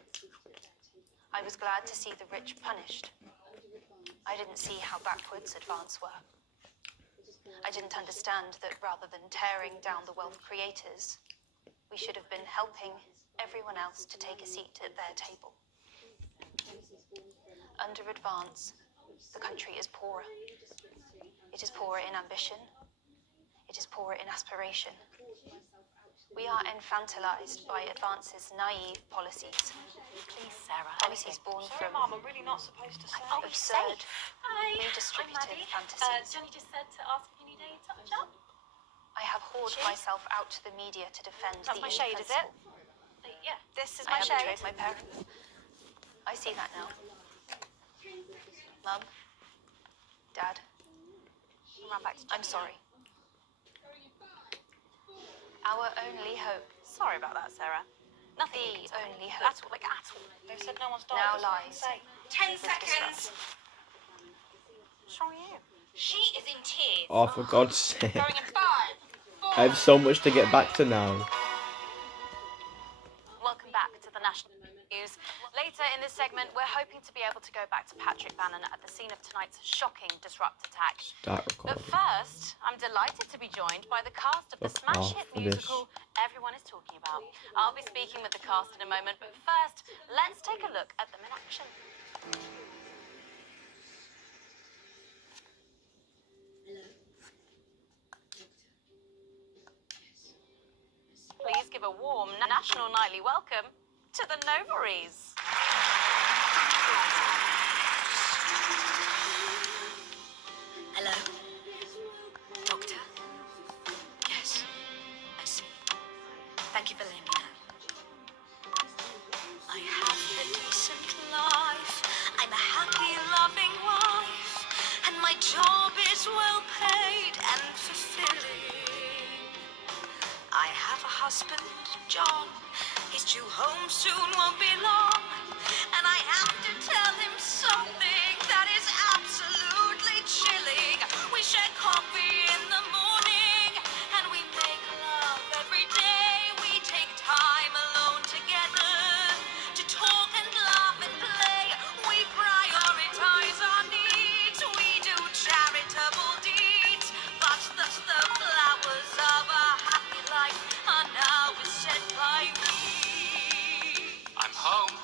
I was glad to see the rich punished. I didn't see how backwards Advance were. I didn't understand that rather than tearing down the wealth creators, we should have been helping everyone else to take a seat at their table. Under Advance, the country is poorer. It is poorer in ambition. It is poorer in aspiration. We are infantilized by Advance's naive policies. Please, Sarah. Policies born from Mum, I'm really not supposed to say. absurd, Hi, redistributive I'm Maddie. fantasies. Johnny just said to ask if you need a touch-up. I have hauled myself out to the media to defend That's the my shade, is it? indefensible. Yeah. This is I my have shade. betrayed my parents. I see that now. Mum, Dad, Run back to I'm sorry. Our only hope, Sorry about that, Sarah. Nothing. the only hope, At all, like at all. They said no one's died. now that's what I lies. say. 10 with seconds. What's wrong with you? She is in tears. Oh, for God's sake. Going in 5, 4. I have so much to get back to now. Welcome back to the National News. Later in this segment, we're hoping to be able to go back to Patrick Bannon at the scene of tonight's shocking Disrupt attack. Start But recording. first, I'm delighted to be joined by the cast of the Fuck smash off hit for this. musical everyone is talking about. I'll be speaking with the cast in a moment, but first, let's take a look at them in action. Please give a warm National Nightly welcome to the Novaries. Hello? Doctor? Yes, I see. Thank you for letting me know. I have a decent life. I'm a happy, loving wife. And my job is well paid and fulfilling. I have a husband, John. He's due home soon, won't be long. And I have to tell him something that is absolutely chilling. We share coffee in the morning, and we make love every day. We take time alone together to talk and laugh and play. We prioritize our needs. We do charitable deeds. But the flowers of a happy life are now beset by weeds. I'm home.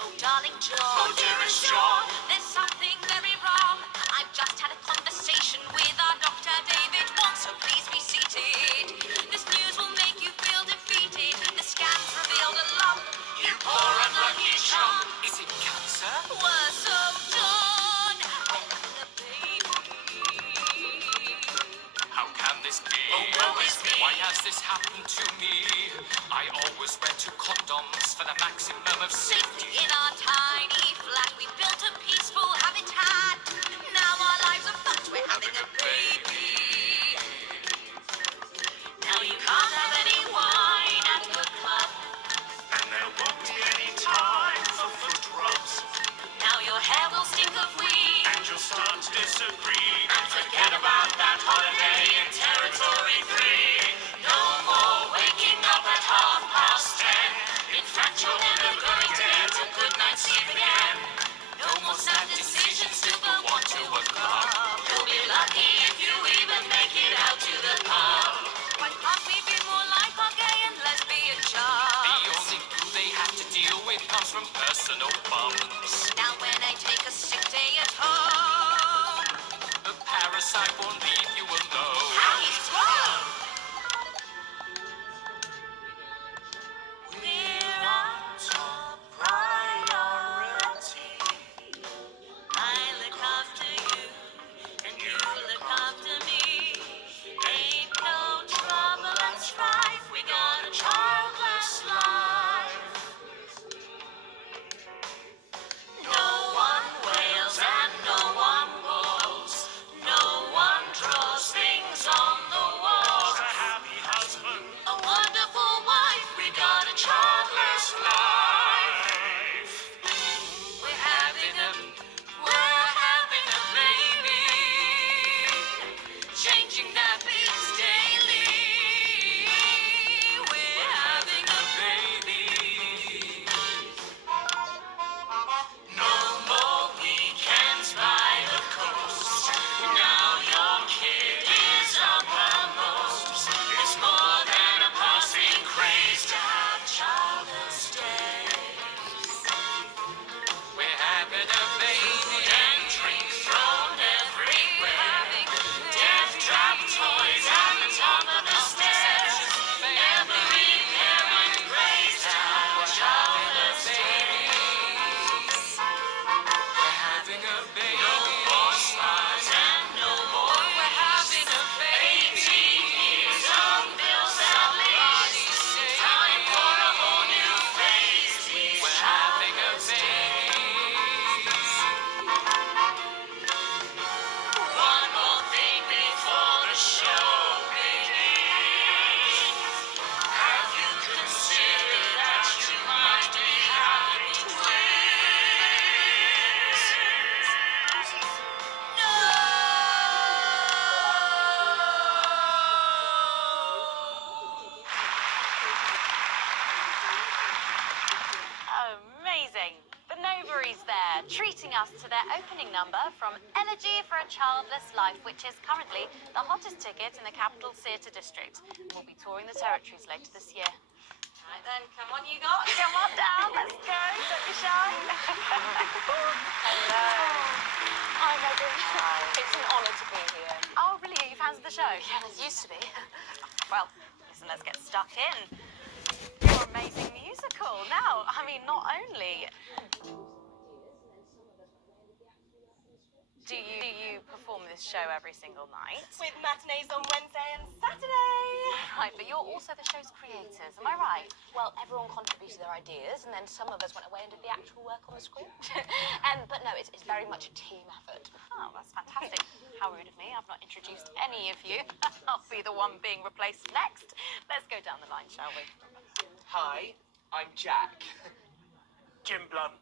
Oh, darling John. Oh, dearest John. There's something very wrong. I've just had a conversation with our doctor, David Wong, so please be seated. This news will make you feel defeated. The scans revealed a lump. You poor unlucky chump. Is it cancer? Worse, oh, John. The baby. How can this be? Oh, woe is me. Why has this happened to me? I always wear 2 condoms for the maximum of safety. In our tiny flat, we built a peaceful habitat. Now our lives are fucked, we're having a baby. Now you can't have any wine at the club. And there won't be any time for foot rubs. Now your hair will stink of weed. And you'll start to disagree. And forget about that holiday in Territory 3. No more waking up at 10:30. In fact, you're never going to get a good night's sleep again. No more sad decisions to go on to a club. You'll be lucky if you even make it out to the pub. Why can't we be more like our gay and lesbian The chums? only glue they have to deal with I won't leave you alone. We're our top priority. I look after you, and you look after me. Ain't no trouble and strife. We got a childless life. No one wails and no one walks. No one draws things on the wall. A happy husband. A wonderful wife. We got a childless life. We're having a baby. Changing nappies daily. We're having a baby. No more weekends by the coast. Now your kid is uppermost. It's more than a passing craze to have childless days. We're having a baby. Food and drink thrown everywhere. Death trap toys at the top of the stairs. Every parent prays to have childless days. We're having a baby. No more smiles and no more. We're having a baby. 18 years of bills and leaves. Time for a whole new phase. We're having a baby. One more thing before the show begins. Have you considered that you might be having twins? No! Amazing. The Novaries there, treating us to their opening number from Energy for a Childless Life, which is currently the hottest ticket in the Capital Theatre District. We'll be touring the territories later this year. Right then, come on, you lot. Come on down, let's go. Don't be shy. Hello. Hi, Megan. Hi. It's an honour to be here. Oh, really? Are you fans of the show? Yeah, there used to be. Well, listen, let's get stuck in. Your amazing musical. Now, I mean, not only do you perform this show every single night, With matinees on Wednesday and Saturday. right, but you're also the show's creators, am I right? Well, everyone contributed their ideas, and then some of us went away and did the actual work on the script. But no, it's very much a team effort. Oh, that's fantastic. How rude of me. I've not introduced any of you. I'll be the one being replaced next. Let's go down the line, shall we? Hi, I'm Jack. Jim Blunt,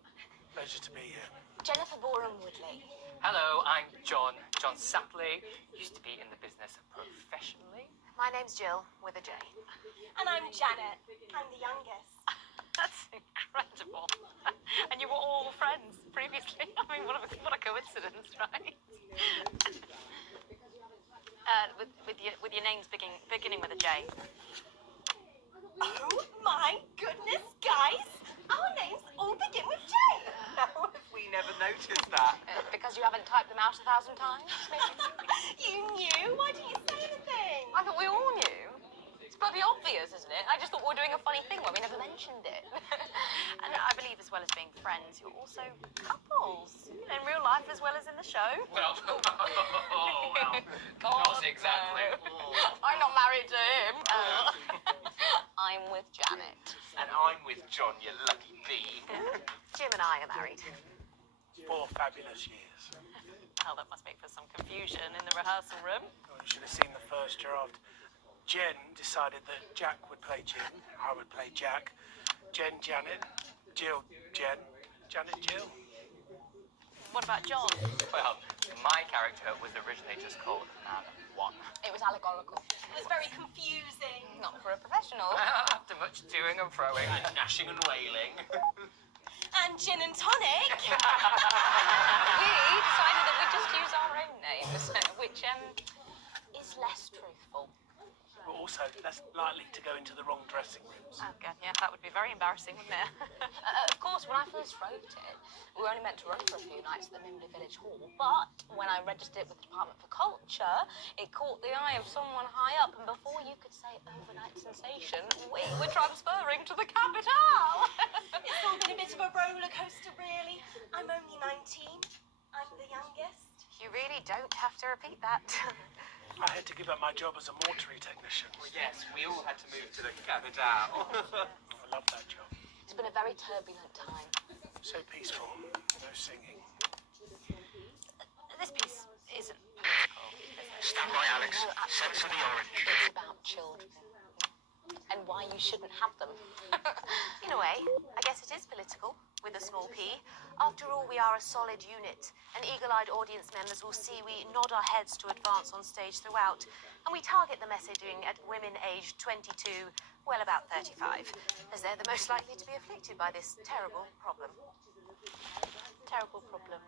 pleasure to be here. Jennifer Boreham Woodley. Hello, I'm John Sapley. Used to be in the business professionally. My name's Jill, with a J. And I'm Janet. I'm the youngest. That's incredible. And you were all friends previously. I mean, what a coincidence, right? With your names beginning with a J. Oh my goodness, guys! Our names all begin with J. How have we never noticed that? Because you haven't typed them out 1,000 times, maybe? You knew? Why didn't you say anything? I thought we all knew. It's bloody obvious, isn't it? I just thought we were doing a funny thing where we never mentioned it. And I believe as well as being friends, you're also couples. You know, in real life as well as in the show. Well, not exactly. I'm not married to him. I'm with Janet. And I'm with John, you lucky bee. Jim and I are married. 4 fabulous years. Well, that must make for some confusion in the rehearsal room. Oh, you should have seen the first draft. Jen decided that Jack would play Jim, I would play Jack. Jen, Janet, Jill, Jen, Janet, Jill. What about John? Well, my character was originally just called Man 1. It was allegorical. It was very confusing. Not for a professional. After much toing and froing. And gnashing and wailing. And gin and tonic. We decided that we'd just use our own names, which is less truthful. But also less likely to go into the wrong dressing rooms. Oh, God, yeah, that would be very embarrassing, wouldn't it? Of course, when I first wrote it, we were only meant to run for a few nights at the Nimbley Village Hall, but when I registered it with the Department for Culture, it caught the eye of someone high up, and before you could say overnight sensation, we were transferring to the capital. It's all been a bit of a roller coaster, really. I'm only 19. I'm the youngest. You really don't have to repeat that. I had to give up my job as a mortuary technician. Well, yes, we all had to move to the capital. I love that job. It's been a very turbulent time. So peaceful, no singing. This piece isn't political, is it? Stand by, Alex. No, Sense of the orange. It's about children and why you shouldn't have them. In a way, I guess it is political, with a small p. After all, we are a solid unit, and eagle-eyed audience members will see we nod our heads to advance on stage throughout, and we target the messaging at women aged 22, well, about 35, as they're the most likely to be afflicted by this terrible problem. Terrible problem.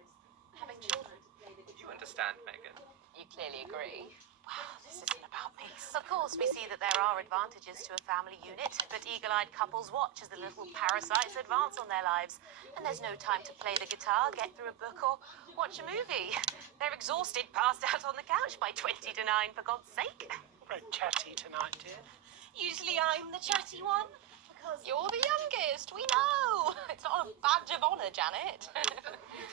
Having children. Do you understand, Megan? You clearly agree. Wow, this isn't about me. Of course, we see that there are advantages to a family unit, but eagle-eyed couples watch as the little parasites advance on their lives. And there's no time to play the guitar, get through a book, or watch a movie. They're exhausted, passed out on the couch by 9, for God's sake. Very chatty tonight, dear. Usually I'm the chatty one, because You're the youngest, we know. It's not a badge of honour, Janet.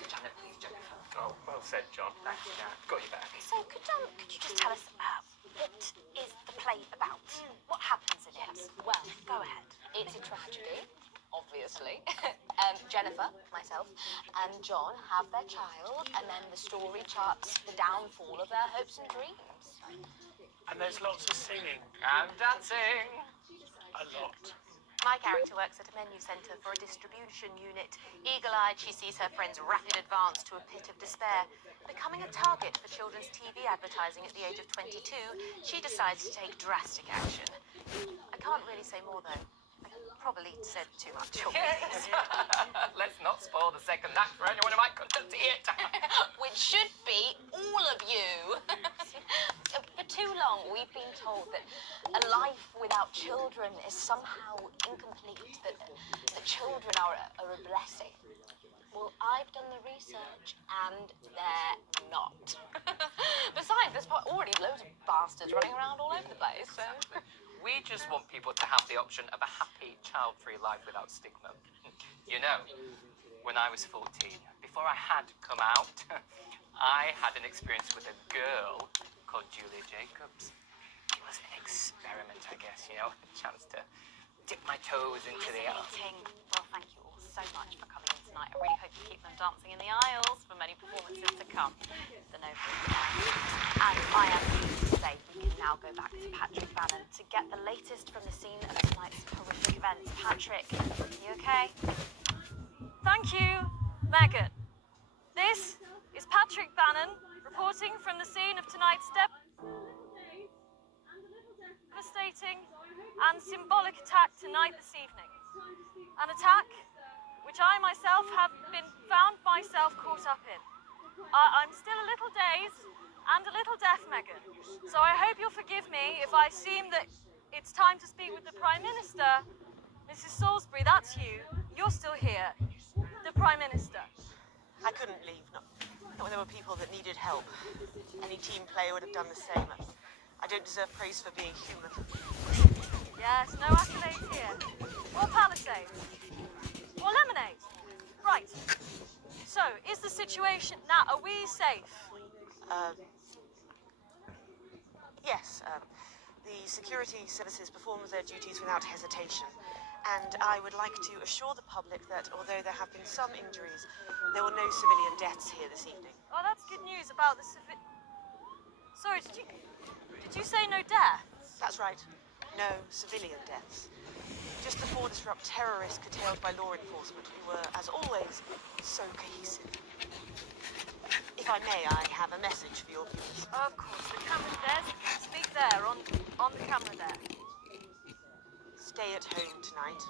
Janet, please, Jennifer. Oh, well said, John. Thanks, Janet. Got you back. So, could you just tell us, what is the play about? What happens in it? Well, Go ahead. it's a tragedy, obviously. Jennifer, myself, and John have their child, and then the story charts the downfall of their hopes and dreams. And there's lots of singing. And dancing. A lot. My character works at a menu centre for a distribution unit. Eagle-eyed, she sees her friend's rapid advance to a pit of despair. Becoming a target for children's TV advertising at the age of 22, she decides to take drastic action. I can't really say more, though. I probably said too much already. Let's not spoil the second act for anyone who might come to see it. Which should be all of you. For too long, we've been told that a life without children is somehow incomplete, that children are a blessing. Well, I've done the research, and they're not. Besides, there's already loads of bastards running around all over the place, so... We just want people to have the option of a happy, child-free life without stigma. You know, when I was 14, before I had come out, I had an experience with a girl called Julia Jacobs. It was an experiment, I guess, you know, a chance to dip my toes into the Fascinating. Well, thank you all so much for coming in tonight. I really hope you keep them dancing in the aisles for many performances to come. The Nobel. And I am pleased to say we can now go back to Patrick Bannon to get the latest from the scene of tonight's horrific events. Patrick, you okay? Thank you, Megan. This is Patrick Bannon reporting from the scene of tonight's devastating and symbolic attack tonight this evening. An attack which I myself have found myself caught up in. I'm still a little dazed and a little deaf, Megan, so I hope you'll forgive me if I seem that it's time to speak with the Prime Minister. Mrs. Salisbury, that's you. You're still here. The Prime Minister. I couldn't leave, not when there were people that needed help. Any team player would have done the same. I don't deserve praise for being human. Yes, no accolades here. Or palisades. Or lemonade. Right. So, is the situation... Now, are we safe? Yes, the security services perform their duties without hesitation. And I would like to assure the public that although there have been some injuries, there were no civilian deaths here this evening. Oh, that's good news about the Sorry, did you say no deaths? That's right. No civilian deaths. Just the four disrupt terrorists curtailed by law enforcement who were, as always, so cohesive. If I may, I have a message for your viewers. Of course, the camera there's. Speak there, on the camera there. Stay at home tonight.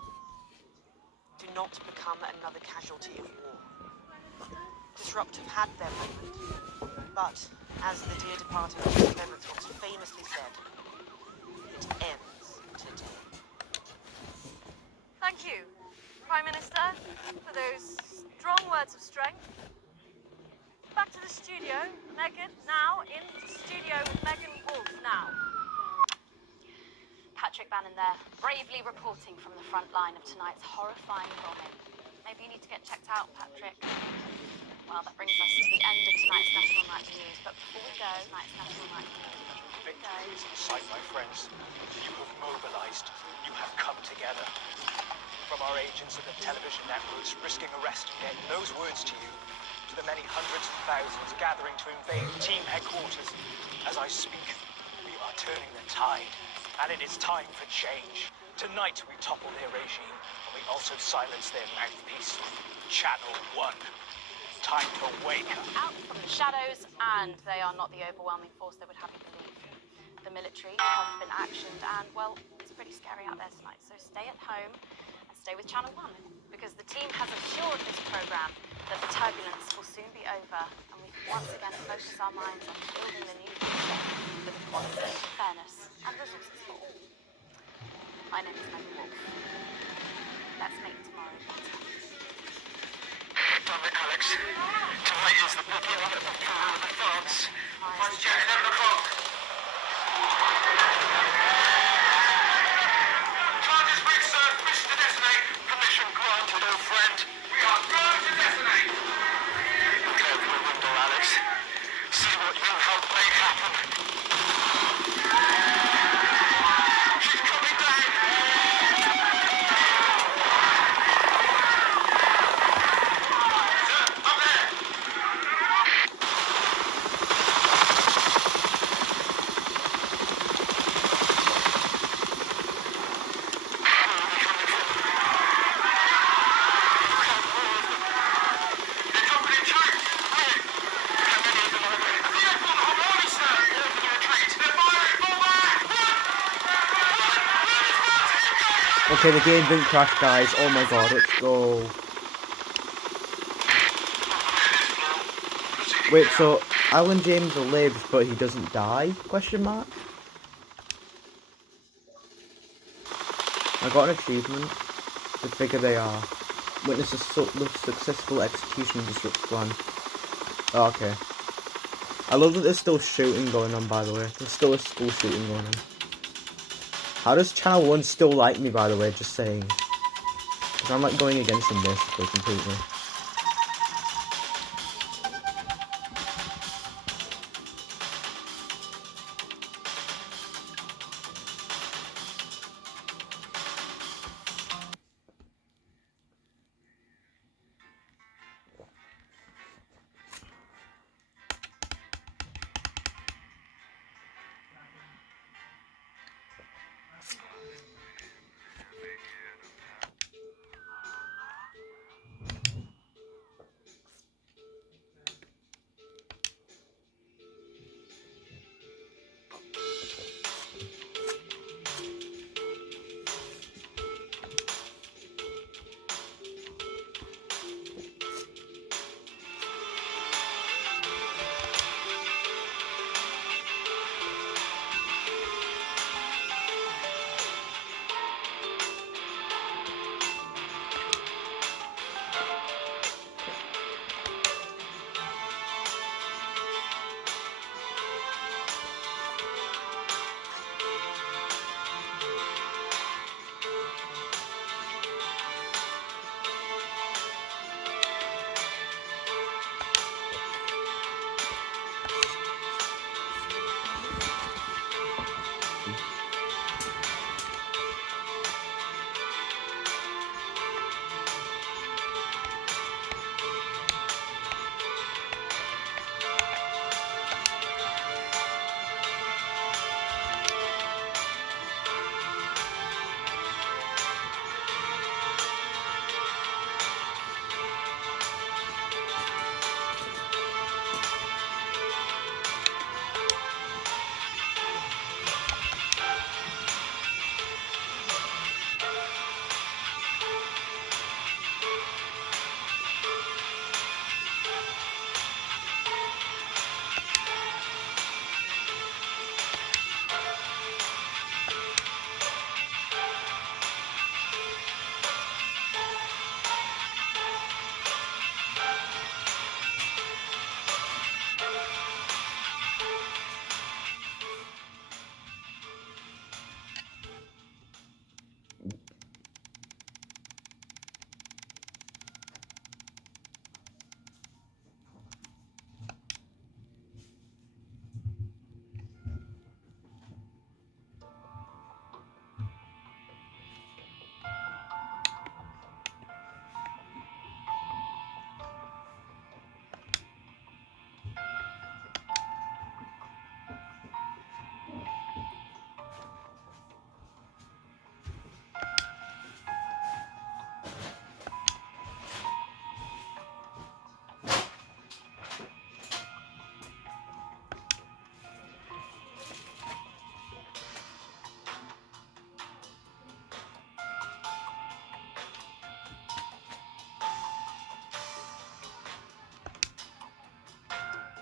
Do not become another casualty of war. Disrupt have had their moment, but as the dear departed Clements once famously said, It ends today. Thank you, Prime Minister, for those strong words of strength. Back to the studio. Megan, now in the studio with Megan Wolf now. Patrick Bannon there, bravely reporting from the front line of tonight's horrifying bombing. Maybe you need to get checked out, Patrick. Well, that brings us to the end of tonight's National Nightly News. But before we go, Victory is in sight, my friends. You have mobilized. You have come together. From our agents at the television networks risking arrest and getting those words to you, to the many hundreds of thousands gathering to invade team headquarters. As I speak, we are turning the tide, and it is time for change. Tonight we topple their regime, and we also silence their mouthpiece. Channel 1. Time to wake up. out from the shadows, and they are not the overwhelming force they would have you believe. The military have been actioned, and, well, it's pretty scary out there tonight. So stay at home and stay with Channel 1, because the team has assured this programme that the turbulence will soon be over, and we can once again focus our minds on building the new future with equality, fairness, and resources for all. My name is Megan Wolf. Let's make tomorrow better. Damn it, Alex. Tonight is the big night of the power of the France. Fighter jet, 11 o'clock. Charges reached, sir. Permission to detonate. Permission granted, old friend. We are going to detonate. Look over the window, Alex. See what you helped make happen. She's coming down. Sir, up there. They're dropping in troops. Where? How many of them are there? At the airport, I'm already, sir. All for the retreat. They're firing. Fall back. Okay, the game didn't crash, guys. Oh my god, let's go. Wait, so Alan James lives, but he doesn't die? Question mark. I got an achievement. The bigger they are. Witness the successful execution of the disrupt plan. Oh, okay. I love that there's still shooting going on, by the way. There's still a school shooting going on. How does Channel 1 still like me, by the way? Just saying. Because I'm like going against them basically completely.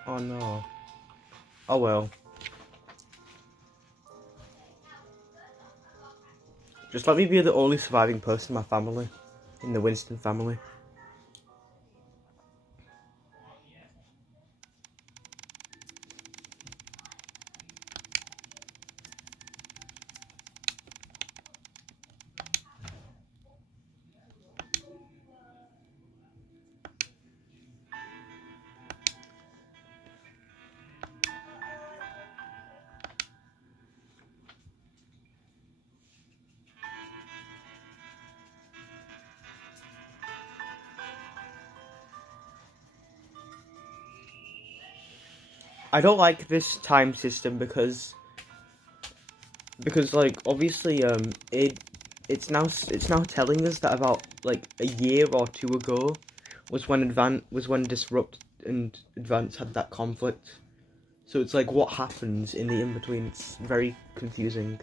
Oh no. Oh well. Just let me be the only surviving person in my family. In the Winston family. I don't like this time system because like obviously it's now telling us that about like a year or two ago was when Disrupt and Advance had that conflict. So it's like what happens in the in between. It's very confusing.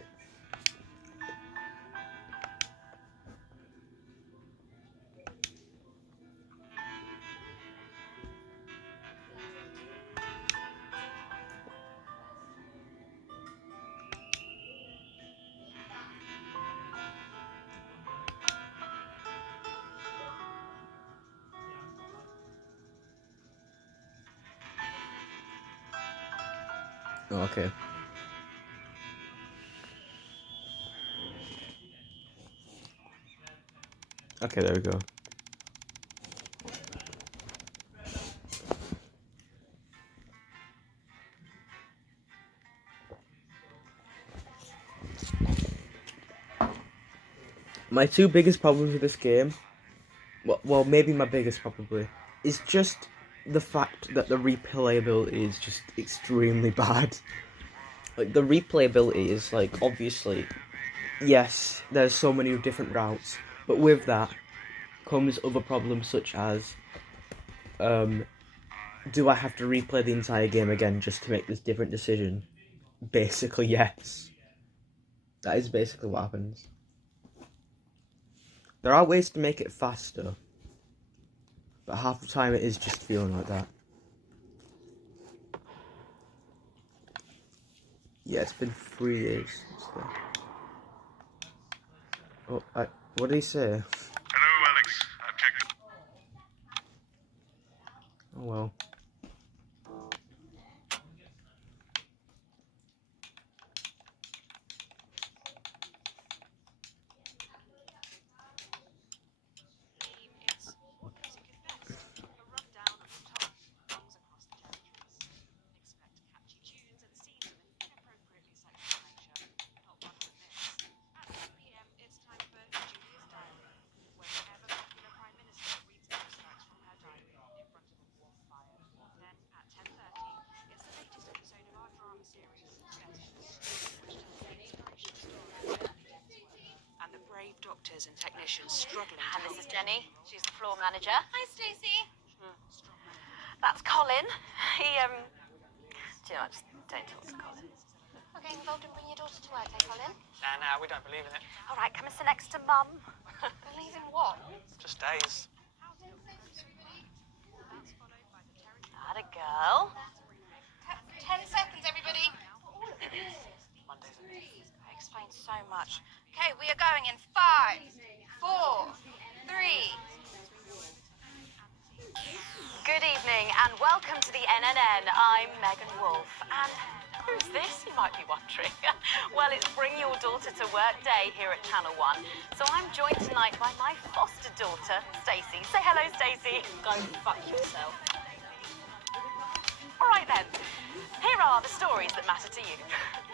Oh, okay. Okay, there we go. My two biggest problems with this game, well, maybe my biggest probably, is just the fact that the replayability is just extremely bad. Like, the replayability is, like, obviously, yes, there's so many different routes, but with that comes other problems such as, do I have to replay the entire game again just to make this different decision? Basically, yes. That is basically what happens. There are ways to make it faster, but half the time it is just feeling like that. Yeah, it's been 3 years since then. Oh, what did he say? Hello, Alex. I've checked. Oh well. Doctors and technicians struggling. And this is Jenny. She's the floor manager. Hi, Stacey. That's Colin. He, do you know, just don't talk to Colin. Okay, well, don't bring your daughter to work, eh, Colin? Nah, we don't believe in it. All right, come and sit next to Mum. Believe in what? Just days. Not a girl. 10 seconds, everybody. Monday's a day. I explained so much. Okay, we are going in 5, 4, 3. Good evening and welcome to the NNN. I'm Megan Wolf. And who's this, you might be wondering? Well, it's Bring Your Daughter to Work Day here at Channel 1. So I'm joined tonight by my foster daughter, Stacey. Say hello, Stacey. Go fuck yourself. All right then, here are the stories that matter to you.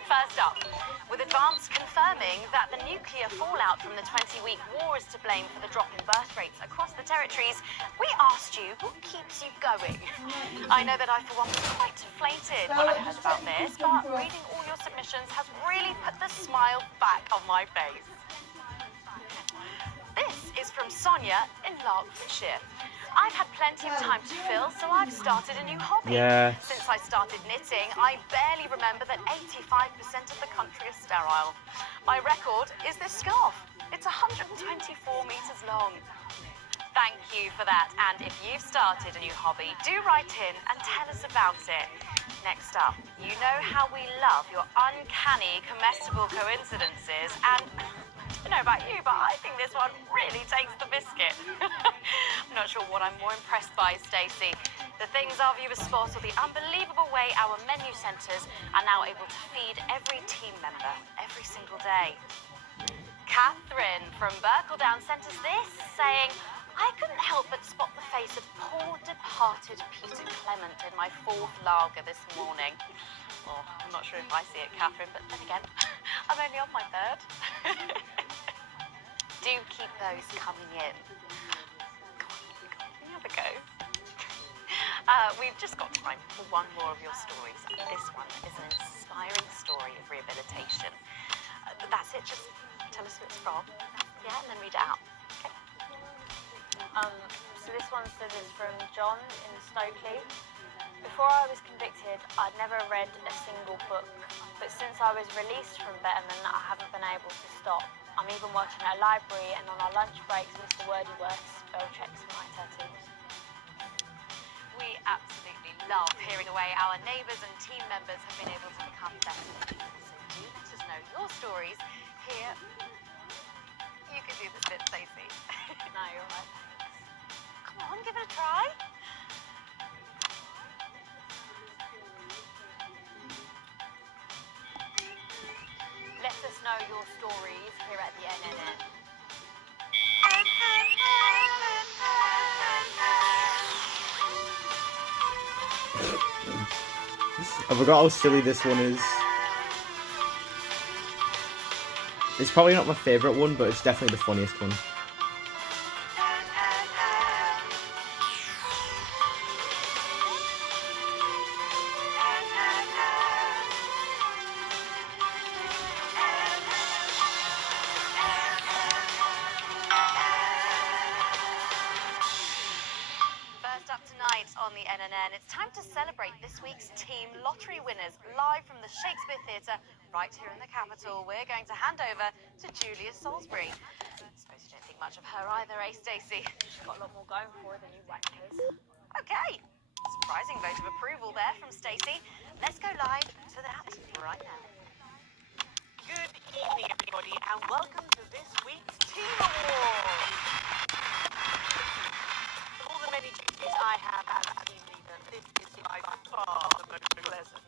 First up, with Advance confirming that the nuclear fallout from the 20-week war is to blame for the drop in birth rates across the territories, we asked you what keeps you going. I know that I, for one, was quite deflated when I heard about this, but reading all your submissions has really put the smile back on my face. This is from Sonia in Larkshire. I've had plenty of time to fill, so I've started a new hobby. Yes. Since I started knitting, I barely remember that 85% of the country is sterile. My record is this scarf. It's 124 meters long. Thank you for that. And if you've started a new hobby, do write in and tell us about it. Next up, you know how we love your uncanny comestible coincidences, and I don't know about you, but I think this one really takes the biscuit. I'm not sure what I'm more impressed by, Stacey. The things our viewers spot, or the unbelievable way our menu centres are now able to feed every team member every single day. Catherine from Berkeldown sent us this, saying, I couldn't help but spot the face of poor departed Peter Clement in my fourth lager this morning. Oh, I'm not sure if I see it, Catherine, but then again, I'm only on my third. Do keep those coming in. Go on, have a go. We've just got time for one more of your stories. This one is an inspiring story of rehabilitation. That's it, just tell us who it's from. Yeah, and then read it out. Okay. So this one says it's from John in Stokely. Before I was convicted, I'd never read a single book, but since I was released from Betterman, I haven't been able to stop. I'm even working at a library, and on our lunch breaks, Mr. Wordyworth spell checks my tattoos. We absolutely love hearing away our neighbours and team members have been able to become better people. So do let us know your stories here. You can do this bit, Stacey. No, you're right. Come on, give it a try. Let us know your stories here at the NNN. I forgot how silly this one is. It's probably not my favourite one, but it's definitely the funniest one. First up tonight on the NNN, it's time to celebrate this week's team lottery winners live from the Shakespeare Theatre right here in the capital. We're going to hand over to Julia Salisbury. I suppose you don't think much of her either, eh, Stacey? She's got a lot more going for her than you wankers. Okay, surprising vote of approval there from Stacey. Let's go live to that right now. Good evening, everybody, and welcome to this week's Team Award. Of all the many duties I have as a team leader, this is by far the most pleasant.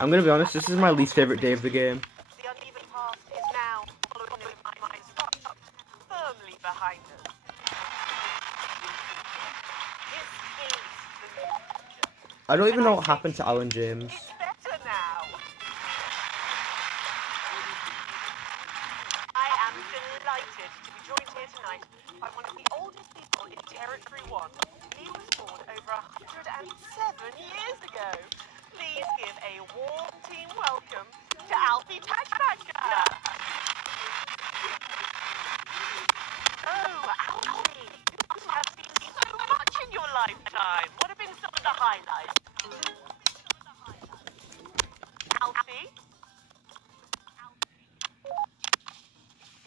I'm gonna be honest, this is my least favourite day of the game. The uneven path is now following with my mind stuck firmly behind us. This is the new future. I don't even know what happened to Alan James. It's better now. I am delighted to be joined here tonight by one of the oldest people in Territory 1. He was born over 107 years ago. Please give a warm team welcome to Alfie Patchbacker. Oh, Alfie, you must have seen so much in your lifetime. What have been some of the highlights? Alfie?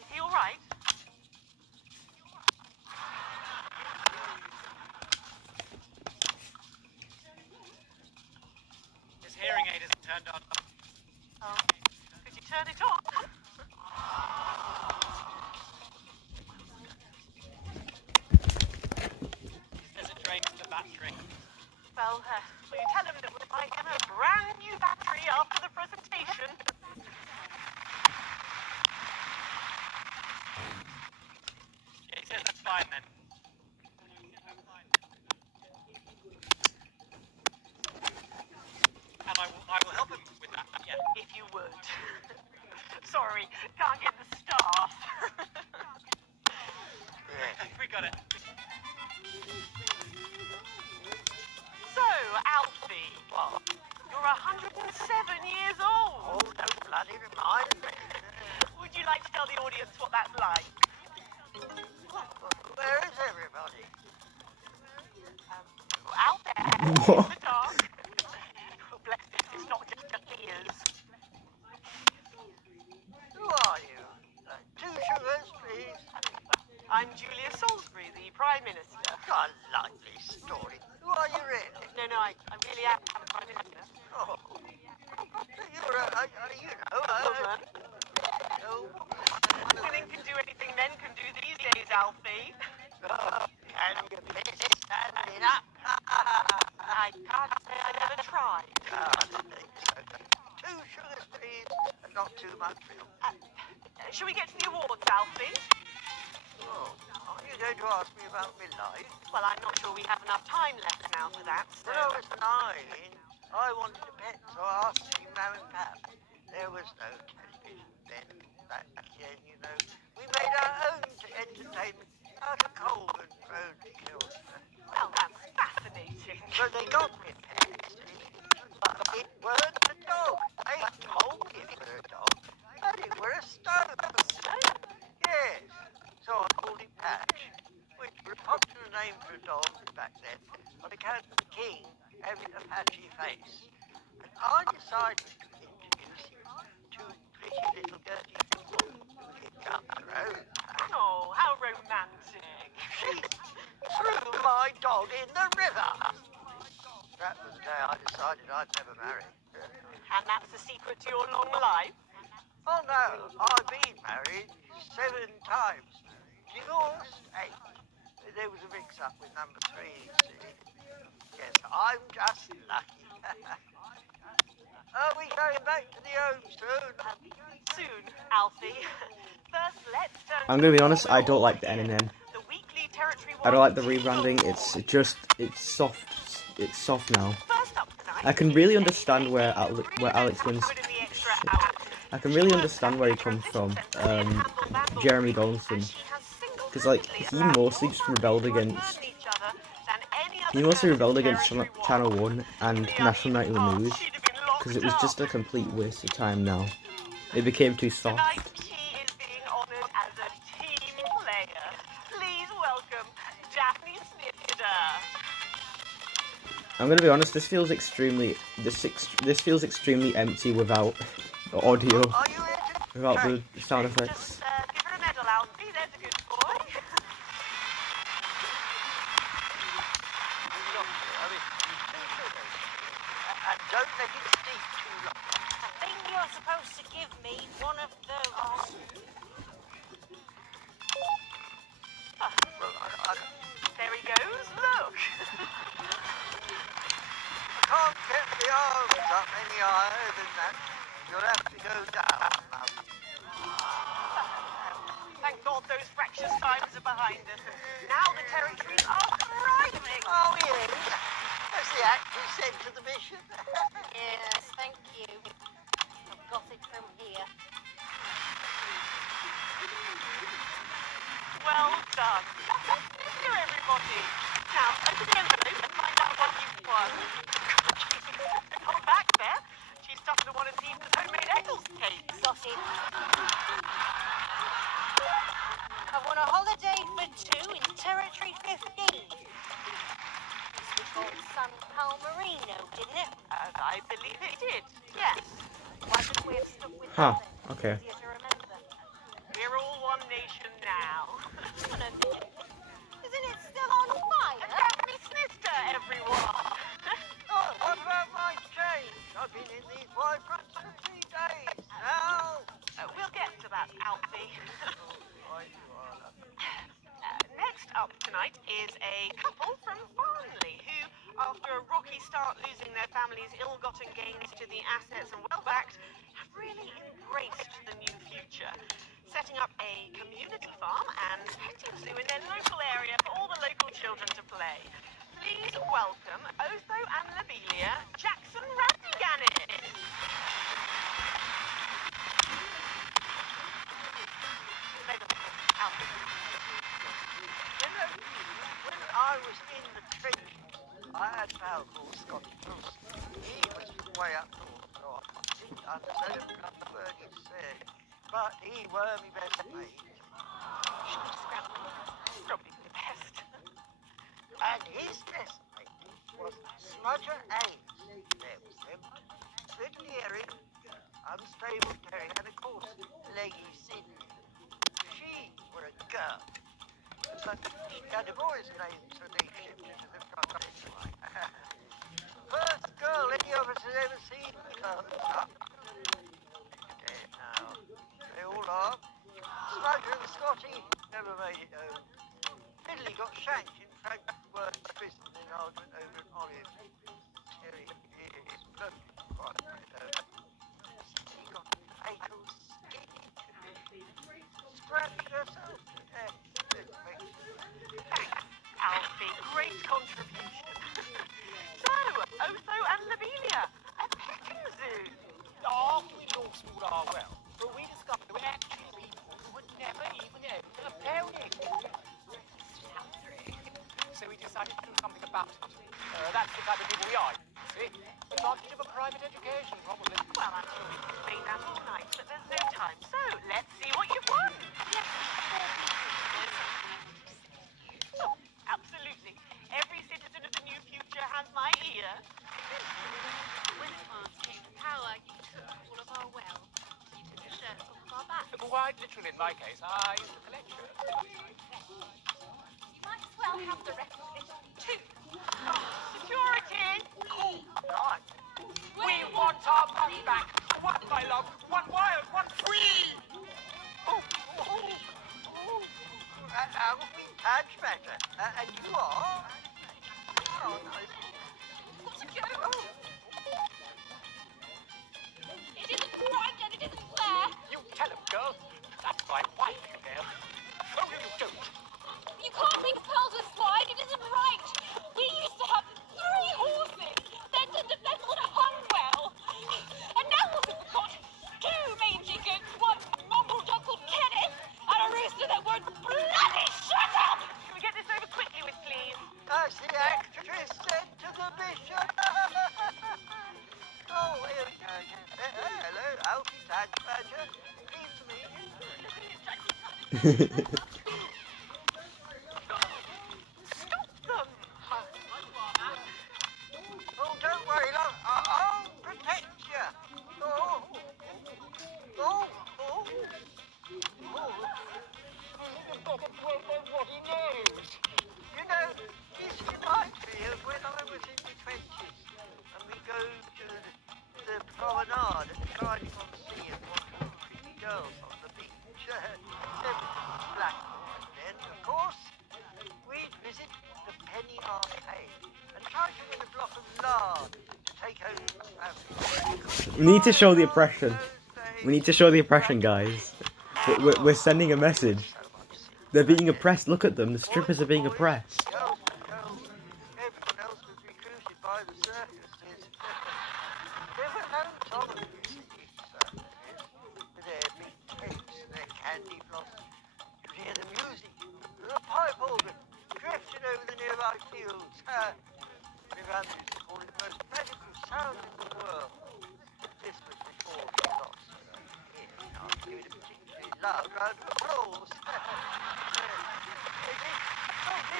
Is he all right? His hearing aid isn't turned on. Oh, could you turn it on? There's a drain to the battery. Well, will you tell him that we'll buy him a brand new battery after the presentation? Yeah, he says that's fine then. And I will help him with that, yeah. If you would. Sorry, can't get the staff. We got it. So, Alfie, what? You're 107 years old. Oh, don't bloody remind me. Would you like to tell the audience what that's like? Where is everybody? Out there, in the dark. Oh, bless it, it's not just the ears. Who are you? 2 sugars, please. really am quite a Oh. You're woman. Women can do anything men can do these days, Alfie. Can you miss standing up? I can't say I never tried. Two sugar please, and not too much milk. Shall we get to the awards, Alfie? Oh, are you going to ask me about my life? Well, I'm not sure we have enough time left now for that, so... When I was 9, I wanted a pet, so I asked Mum and Pap. There was no television then. Back then, you know. We made our own entertainment out of coal and grown children. Well, that's fascinating. So they got me a pet, see? But it weren't a dog. They told me it were a dog, but it were a stone. Stone? Yes. So I called it Patch, which was a popular name for a dog back then, on account of the king having a patchy face. And I decided to introduce him to pretty little dirty people who lived up the road. Oh, how romantic. She threw my dog in the river. That was the day I decided I'd never marry. And that's the secret to your long life? Oh no, I've been married 7 times. Divorced 8. There was a mix-up with number 3, see. Yes, I'm just lucky. Are we going back to the home soon? Soon, Alfie. First, let's turn... I'm gonna be honest, I don't like the NNN. The weekly territory I don't like the rebranding. It's soft. It's soft now. First up tonight, I can really understand where Alex wins. I can really understand where he comes from. Jeremy Donaldson, because like he mostly just rebelled against. He mostly rebelled against Channel 1 and National Nightly News, because it was just a complete waste of time now. It became too soft. tonight he is being honoured as a team player. Please welcome Daphne Snifter. I'm gonna be honest. This feels extremely empty without audio, without the sound effects. Give her a medal, Alfie. There's a good boy. And don't let it steep too long. I think you're supposed to give me one of those. There he goes. Look. I can't get the arms up any higher than that. You'll have to go down. Thank God those fractious times are behind us. Now the territories are thriving. Oh, yes. As the actors said to the bishop. Yes, thank you. I've got it from here. Well done. Here, everybody. Now, open the envelope and find out what you've won. Oh, back there. She's stuffing one of Eva's homemade Eccles cakes. Got it. I won a holiday for 2 in Territory 15. This was called San Palmerino, didn't it? And I believe it did. Yes. Why shouldn't we have stuck with Huh. that then? Okay. Easier to remember. We're all one nation now. Hang on a minute. Isn't it still on fire? Daphne Snifter, everyone. Oh, what about my change? I've been in these wide fronts for 3 days now. We'll get to that, Alfie. Next up tonight is a couple from Farnley who, after a rocky start losing their family's ill-gotten gains to the assets and well-backed, have really embraced the new future, setting up a community farm and petting zoo in their local area for all the local children to play. Please welcome Otho and Lobelia Jackson Randiganis. You know, when I was in the trenches, I had a pal called Scotty Wilson. He was way up north, so I didn't understand a word he said. But he were my best mate. Probably the best. And his best mate was Sludger Ames. There was them. Little hearing, unstable terrier, and of course, Leggy Sydney. She were a girl. But she had a boy's name, so they shipped her to the front anyway. First never seen the colours up. Dead now. They all are. Sludger and Scotty never made it home. Fiddly got shanked in Frankfurt prison in argument over an olive. Terry is perfectly quiet though. He got fatal skin injury. Scratched herself to death. Alfie, great contribution. So, Otho and Labelia, a pecking zoo. After we all smooth our well, but we discovered there were actually people who would never even open a building. So we decided to do something about it. That's the type of people we are, see? Advantage of a private education, probably. Well, I'm sure we could debate that all night, but there's no time. So, let's see what you've won. Yes. Oh, absolutely. Every citizen of the new future has my ear. When advanced came to power, you took all of our well. You took the shirts off of our backs. Quite literally, in my case, I used to collect shirts. You might as well have the rest of it too. Security! Right. We want our money back. One, my love. One wild, one free. Alfie Patch better. And you are? Oh, no. What's a joke? It isn't right and it isn't fair. You tell him, girl. That's my wife, you know. Oh, you don't. You can't make pearls with swine. It isn't right. We used to have 3 horses. Then would have hung well. And now what have we got? 2 mangy goats, 1 mongrel dog called Kenneth, and a rooster that won't bloody shut up. Can we get this over quickly with, please? As the actress said to the bishop. Oh, here we go. Hello, Alfie Patch Badger. Pleased to meet you. Stop them! Oh, don't worry, love. I'll protect you. Oh. Oh. Oh. Oh. What he knows. You know, this reminds me of when I was in my 20s and we go to the promenade and riding on the sea and watching pretty girls on the beach. Black then, of course, we'd visit the Penny Arcade and try to win a block of lard to take home to the family. We need to show the oppression. We need to show the oppression, guys. We're sending a message. They're being oppressed. Look at them. The strippers are being oppressed. Girls, everyone else was recruited by the circuses. There were no tolerance in these circuses. Their big tapes, their candy floss. You hear the music, the pipe organ, drifting over the nearby fields. We ran to call it the most magical sound in the world. This was before we lost. Here, I'll give it a particularly loud round of applause.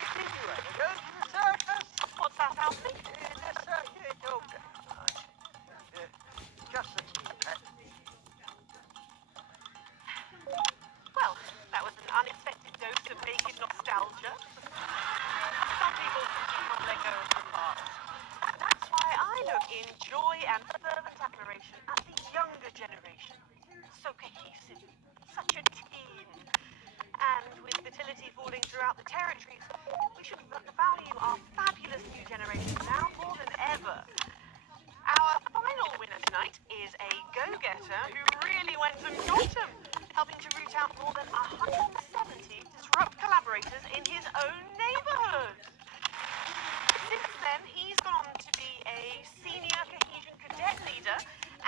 Did you ever go to the circus? What's that, Alfie? The circus, okay. Just the tea. Well, that was an unexpected dose of naked nostalgia. Some people simply can't let go of the past. That's why I look in joy and fervent admiration at the younger generation. So cohesive, such a team. And with fertility falling throughout the territories, we should value our fabulous new generation now more than ever. Our final winner tonight is a go-getter who really went and got 'em, helping to root out more than 170 disrupt collaborators in his own neighborhood. Since then, he's gone to be a senior cohesion cadet leader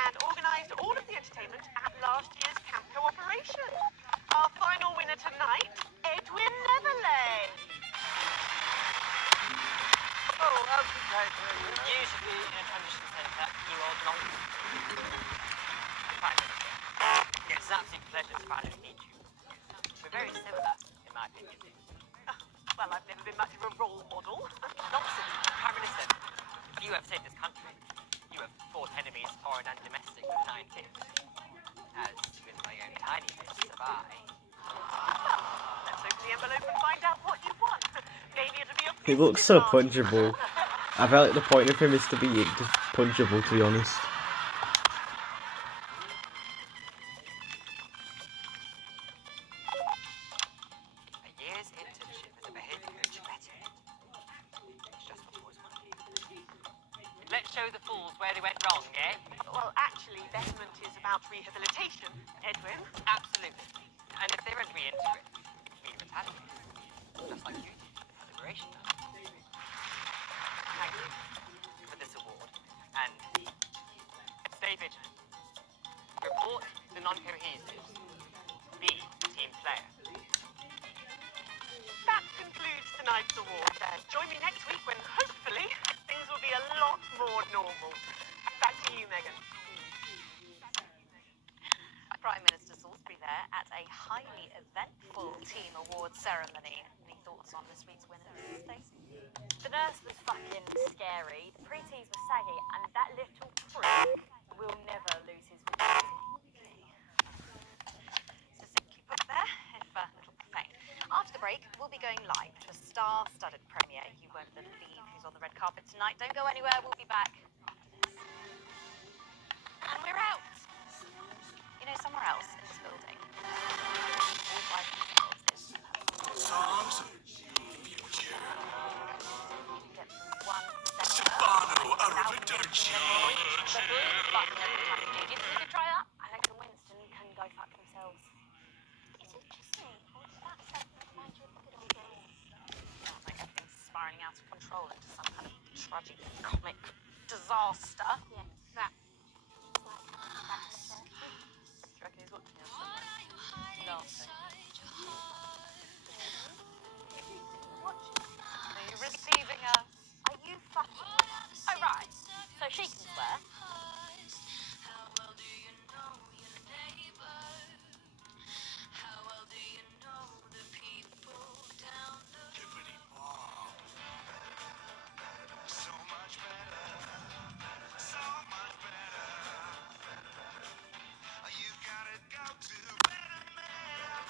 and organized all of the entertainment at last year's camp cooperation. Our final winner tonight, Edwin Neverlay. Oh, Alfie Patch Badger. You should be in a transition centre, you old donkey. Prime Minister. It's an absolute pleasure to finally meet you. We're very similar, in my opinion. Well, I've never been much of a role model. Nonsense, Prime Minister. You have saved this country. You have fought enemies, foreign and domestic, with 9 kids. As with my own tiny fist have I. Let's open the envelope and find out what you won. Maybe it'll be a He looks so punchable. I felt like the point of him is to be just punchable, to be honest. A year's internship as a behavior coach at it. It's just what boys want. Let's show the fools where they went wrong, eh? Well, actually, betterment is about rehabilitation, Edwin. Absolutely. And if they were reintegrate, just like you did with the liberation. Thank you for this award. And stay vigilant. Report the non-cohesives. Be a team player. That concludes tonight's award. Join me next week when, hopefully, things will be a lot more normal. Back to you, Megan. Prime Minister Salisbury there at a highly eventful team awards ceremony. Any thoughts on this week's winners, Stacey? The nurse was fucking scary, the preteens were saggy, and that little prick will never lose his virginity. Succinctly put there, if a little profane. After the break, we'll be going live to a star-studded premiere. You won't believe who's on the red carpet tonight. Don't go anywhere, we'll be back after this. And we're out! You know, somewhere else in this building, all by themselves is Songs of future. get one second. Stefano, Arabindo, The blue button every time you do. Do you think you could try that? I reckon Winston can go fuck themselves. Is it just me, or does that sound remind you of the good old days? Sounds like everything's spiraling out of control into some kind of tragic comic disaster. Yeah, that. Do you reckon he's watching us? Laughing. Are you receiving us? Are you fucking... Oh, right. So she can swear. Hippity Bob. So much better. So much better. You gotta go to better man.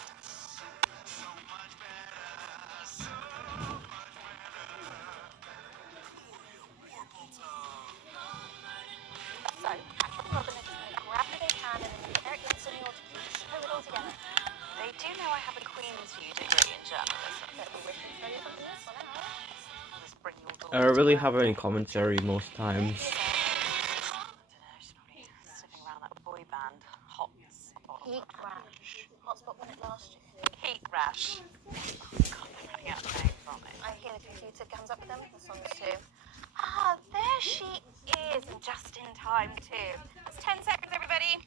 So much better. So much better. Warble tongue. So, Patrick and Robin are just going to grab what they can and then Eric instantly ought to show it all together. They do know I have a Queen's View degree in journalism. But we wish we'd studied from this one out. Just bring your I don't really have any commentary most times. I don't know, she's probably sniffing around that boy band hotspot. Heat rash. Hotspot when it last year. Heat rash. Oh, God, they're cutting out names, aren't they? I hear the computer comes up with them. The songs too. Ah, there she is, and just in time too. That's 10 seconds, everybody.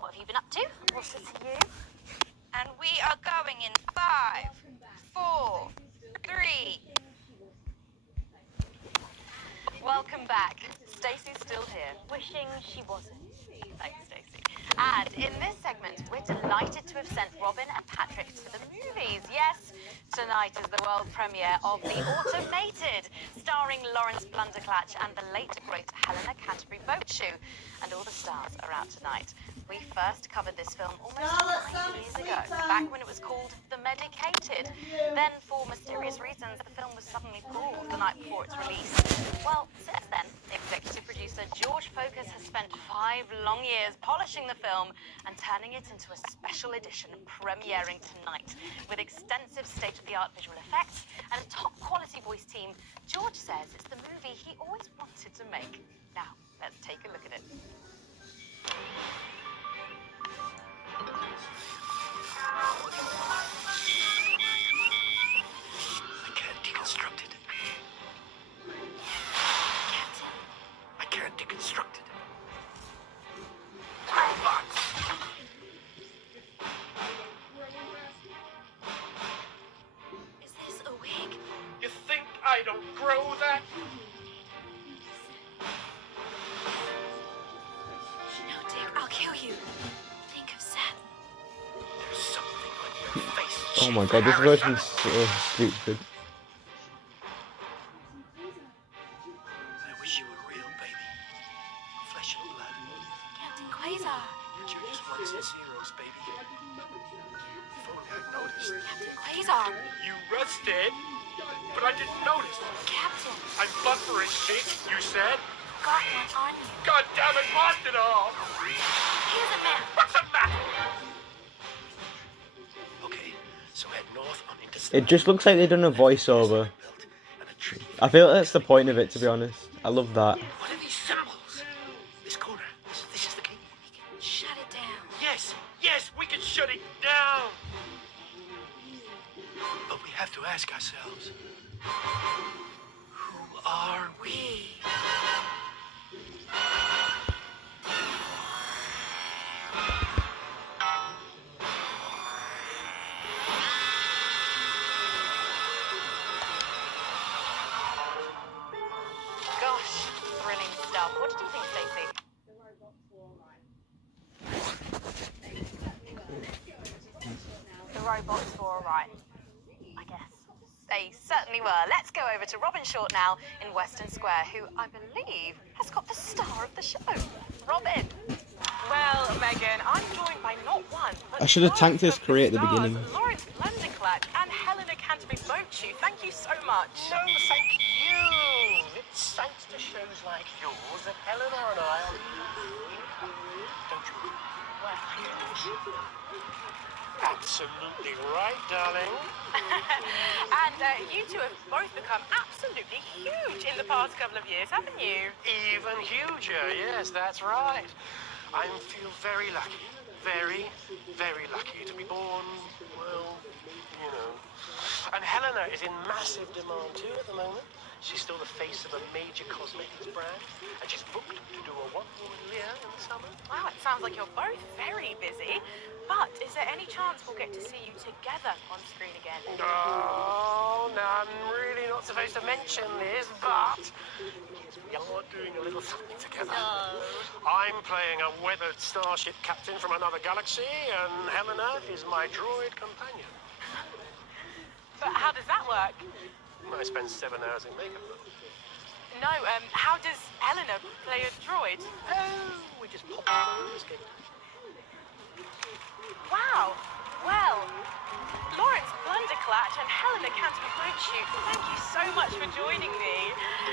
What have you been up to? What's it to you? And we are going in 5, 4, 3. Welcome back. Stacey's still here. Wishing she wasn't. Thanks, Stacey. And in this segment, we're delighted to have sent Robin and Patrick to the movies. Yes, tonight is the world premiere of The Automated, starring Lawrence Blunderclatch and the late great Helena Canterbury Boatshoe. And all the stars are out tonight. We first covered this film almost 9 years ago, back when it was called The Medicated. Then, for mysterious reasons, the film was suddenly pulled the night before its release. Well, since then, executive producer George Focus has spent 5 long years polishing the film and turning it into a special edition premiering tonight. With extensive state-of-the-art visual effects and a top-quality voice team, George says it's the movie he always wanted to make. Now, let's take a look at it. I can't deconstruct it. I can't deconstruct it. Robots! Is this a wig? You think I don't grow that? No, dear, I'll kill you. Think of Seth. There's something on your face. Oh my god, this version's so stupid. I wish you were real, baby. Flesh and blood. Captain Quasar. You're just one of his heroes, baby. If only I'd noticed. Captain Quasar. You rusted. But I didn't notice. Captain, I'm blood for his shit, you said. got one on you. God damn it, blast it all! Here's a map. What's a map? Okay, so head north on into It just looks like they've done a voiceover. I feel that's the point of it, to be honest. I love that. What are these symbols? This corner. This is the key. Shut it down. Yes, yes, we can shut it down. But we have to ask ourselves, who are we? Gosh, thrilling stuff. What did you think, Stacey? The robots were alright, I guess. They certainly were. Let's go over to Robin Short now in Western Square, who I believe has got the star of the show. Robin. Well, Megan, I'm joined by not one, but I should have tanked this career at the stars, beginning. Lawrence Blenderclack and Helena Canterbury-Bochu. Thank you so much. No, thank you. It's thanks to shows like yours that Helena and I are... Don't you? Absolutely right, darling. And you two have both become absolutely huge in the past couple of years, haven't you? Even huger, yes, that's right. I feel very lucky. Very, very lucky to be born, well, you know. And Helena is in massive demand too at the moment. She's still the face of a major cosmetics brand, and she's booked to do a one-woman Lear in the summer. Wow, it sounds like you're both very busy. But is there any chance we'll get to see you together on screen again? Oh, no, I'm really not supposed to mention this, but we are doing a little something together. I'm playing a weathered starship captain from another galaxy, and Helena is my droid companion. But how does that work? I spend 7 hours in makeup. No, how does Helena play a droid? Oh, we just pop on the escape. Wow. Well, Lawrence Blunderclatch and Helena Canterbury-Bochu, thank you so much for joining me.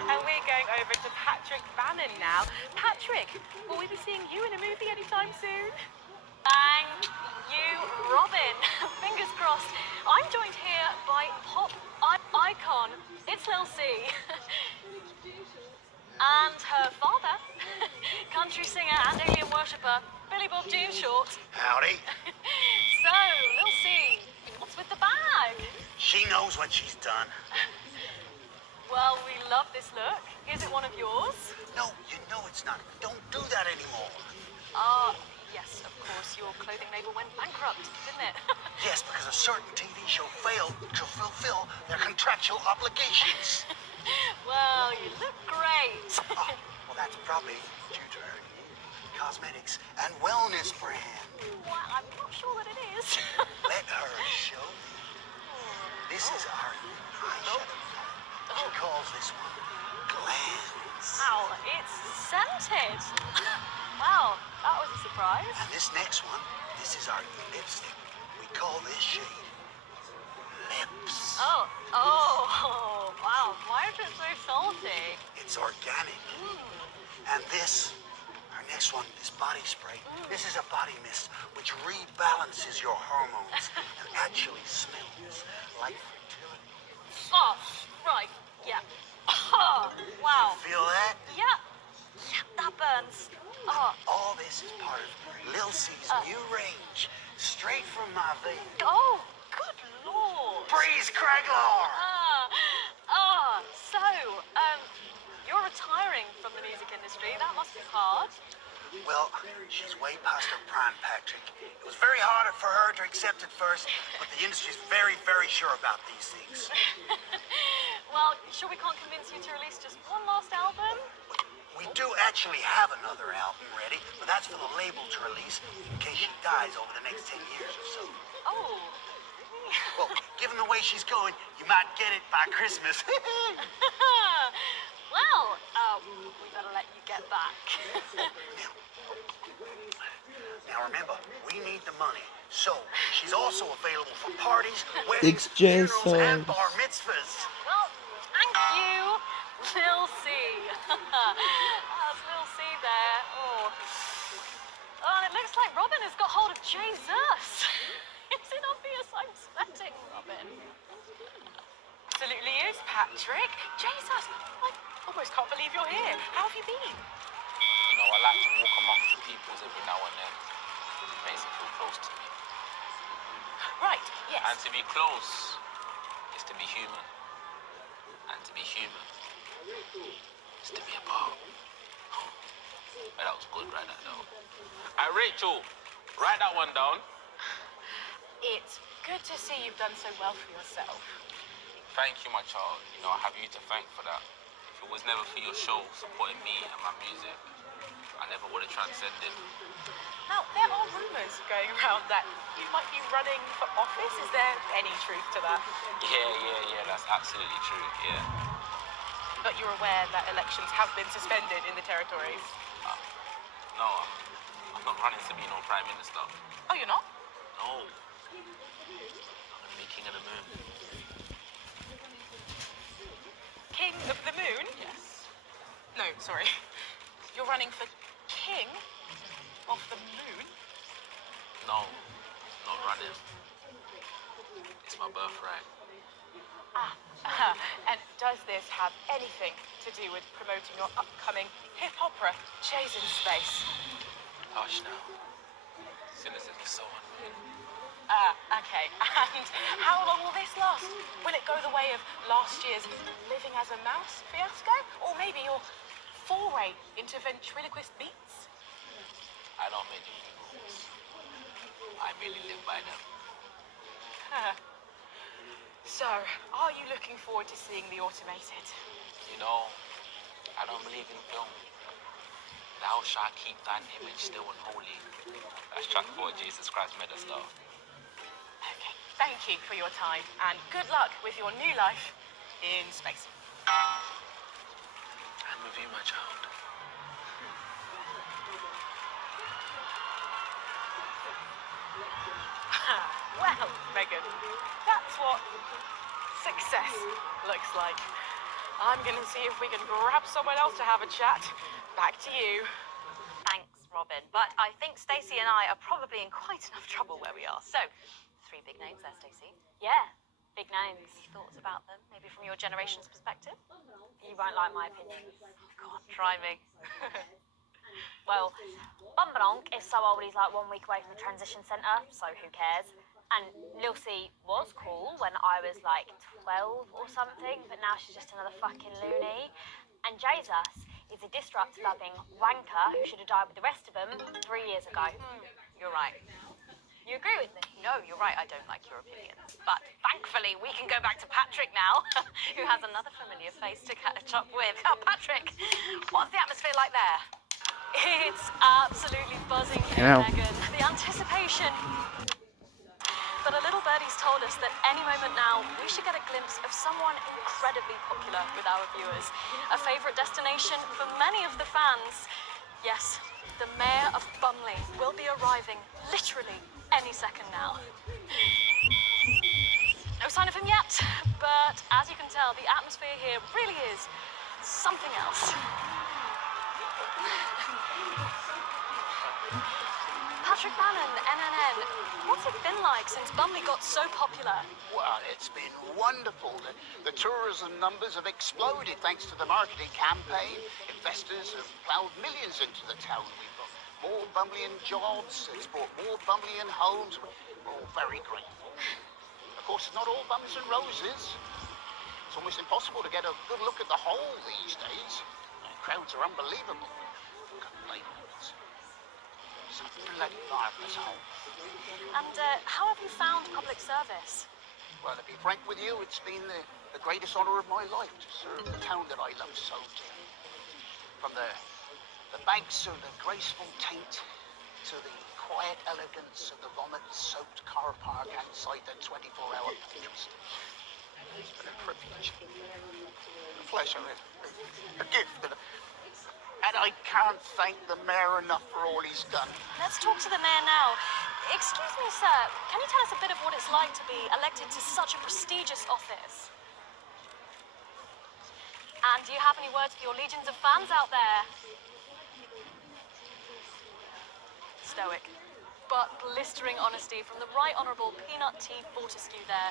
And we're going over to Patrick Bannon now. Patrick, will we be seeing you in a movie anytime soon? Thank you, Robin. Fingers crossed. I'm joined here by pop icon. It's Lil C. And her father, country singer and alien worshipper, Billy Bob Jean Short. Howdy. So, Lil C, what's with the bag? She knows what she's done. Well, we love this look. Is it one of yours? No, you know it's not. Don't do that anymore. Yes, of course. Your clothing label went bankrupt, didn't it? Yes, because a certain TV show failed to fulfill their contractual obligations. Well, you look great. Well, that's probably due to her cosmetics and wellness brand. Well, I'm not sure that it is. Let her show you. This is our eyeshadow. She calls this one Glands. Wow, it's scented. Wow, that was a surprise. And this next one, this is our lipstick. We call this shade Lips. Oh, wow. Why is it so salty? It's organic. And this, our next one, this body spray. This is a body mist which rebalances your hormones and actually smells like fertility. Oh, right, yeah. Oh, wow. Feel that? Yeah, that burns. Oh. All this is part of Lil C's new range, straight from my vein. Oh, good lord. Breeze Craglar! So, you're retiring from the music industry. That must be hard. Well, she's way past her prime, Patrick. It was very hard for her to accept at first, but the industry's very, very sure about these things. Well, sure we can't convince you to release just one last album? We do actually have another album ready, but that's for the label to release in case she dies over the next 10 years or so. Oh. Well, given the way she's going, you might get it by Christmas. Well, Well, we better let you get back. Now remember, we need the money. So, she's also available for parties, It's weddings, funerals, and Jesus. bar mitzvahs. Well, thank you, Lil C. That's Lil C there. Oh, and it looks like Robin has got hold of Jesus. Is it obvious I'm sweating, Robin? Absolutely is, Patrick. Jesus, I almost can't believe you're here. How have you been? You know, I like to walk amongst the peoples every now and then. It makes it feel close to me. Right, yes. And to be close is to be human. And to be human is to be apart. But that was good, right? That though. Rachel, write that one down. It's good to see you've done so well for yourself. Thank you, my child. You know, I have you to thank for that. If it was never for your show supporting me and my music, I never would have transcended. Now, there are rumours going around that you might be running for office. Is there any truth to that? Yeah, that's absolutely true, yeah. But you're aware that elections have been suspended in the territories? No, I'm not running to be no Prime Minister. Oh, you're not? No. I'm going to be King of the Moon. King of the Moon? Yes. No, sorry. You're running for King of the Moon? No, not running. It's my birthright. And does this have anything to do with promoting your upcoming hip opera, Jason Space? Hush now. Cynicism is so unreal. Okay. And how long will this last? Will it go the way of last year's Living as a Mouse fiasco? Or maybe your foray into ventriloquist beats? I don't make any rules. I merely live by them. So, are you looking forward to seeing The Automated? You know, I don't believe in film. Thou shalt keep thine image still and holy. That's track 4 Jesus Christ made us love. Okay, thank you for your time, and good luck with your new life in space. And with you, my child. Well, Megan, that's what success looks like. I'm going to see if we can grab someone else to have a chat. Back to you. Thanks, Robin. But I think Stacey and I are probably in quite enough trouble where we are. So, 3 big names there, Stacey. Yeah, big names. Any thoughts about them? Maybe from your generation's perspective? You won't like my opinion. Go on, try me. Well, Bumbalonk is so old he's like 1 week away from the transition centre, so who cares? And Lil C was cool when I was like 12 or something, but now she's just another fucking loony. And Jesus is a disrupt-loving wanker who should have died with the rest of them 3 years ago. You're right. You agree with me? No, you're right, I don't like your opinions. But thankfully, we can go back to Patrick now, who has another familiar face to catch up with. Oh, Patrick, what's the atmosphere like there? It's absolutely buzzing here, Megan. The anticipation. But a little birdie's told us that any moment now, we should get a glimpse of someone incredibly popular with our viewers. A favourite destination for many of the fans. Yes, the Mayor of Bumley will be arriving literally any second now. No sign of him yet, but as you can tell, the atmosphere here really is something else. Patrick Bannon, NNN, what's it been like since Bumley got so popular? Well, it's been wonderful. The tourism numbers have exploded thanks to the marketing campaign. Investors have plowed millions into the town. We've got more Bumleyan jobs. It's brought more Bumleyan homes. We're all very grateful. Of course, it's not all bums and roses. It's almost impossible to get a good look at the whole these days. The crowds are unbelievable. Couldn't blame them. It's a bloody marvellous home. And how have you found public service? Well, to be frank with you, it's been the greatest honour of my life to serve the town that I love so dearly. From the banks of the graceful Taint to the quiet elegance of the vomit-soaked car park outside the 24-hour petrol station. It's been a privilege. A pleasure. A gift. And I can't thank the mayor enough for all he's done. Let's talk to the mayor now. Excuse me, sir. Can you tell us a bit of what it's like to be elected to such a prestigious office? And do you have any words for your legions of fans out there? Stoic, but blistering honesty from the Right Honourable Peanut T. Fortescue there.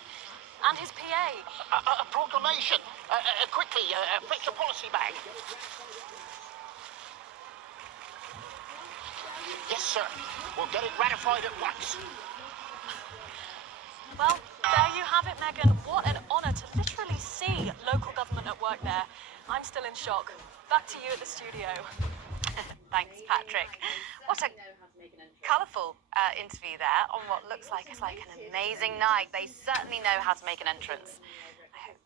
And his PA. A proclamation. Quickly, fetch a policy bag. Yes, sir. We'll get it ratified at once. Well, there you have it, Megan. What an honour to literally see local government at work there. I'm still in shock. Back to you at the studio. Thanks, Patrick. What a colourful interview there on what looks like it's like an amazing night. They certainly know how to make an entrance, I hope.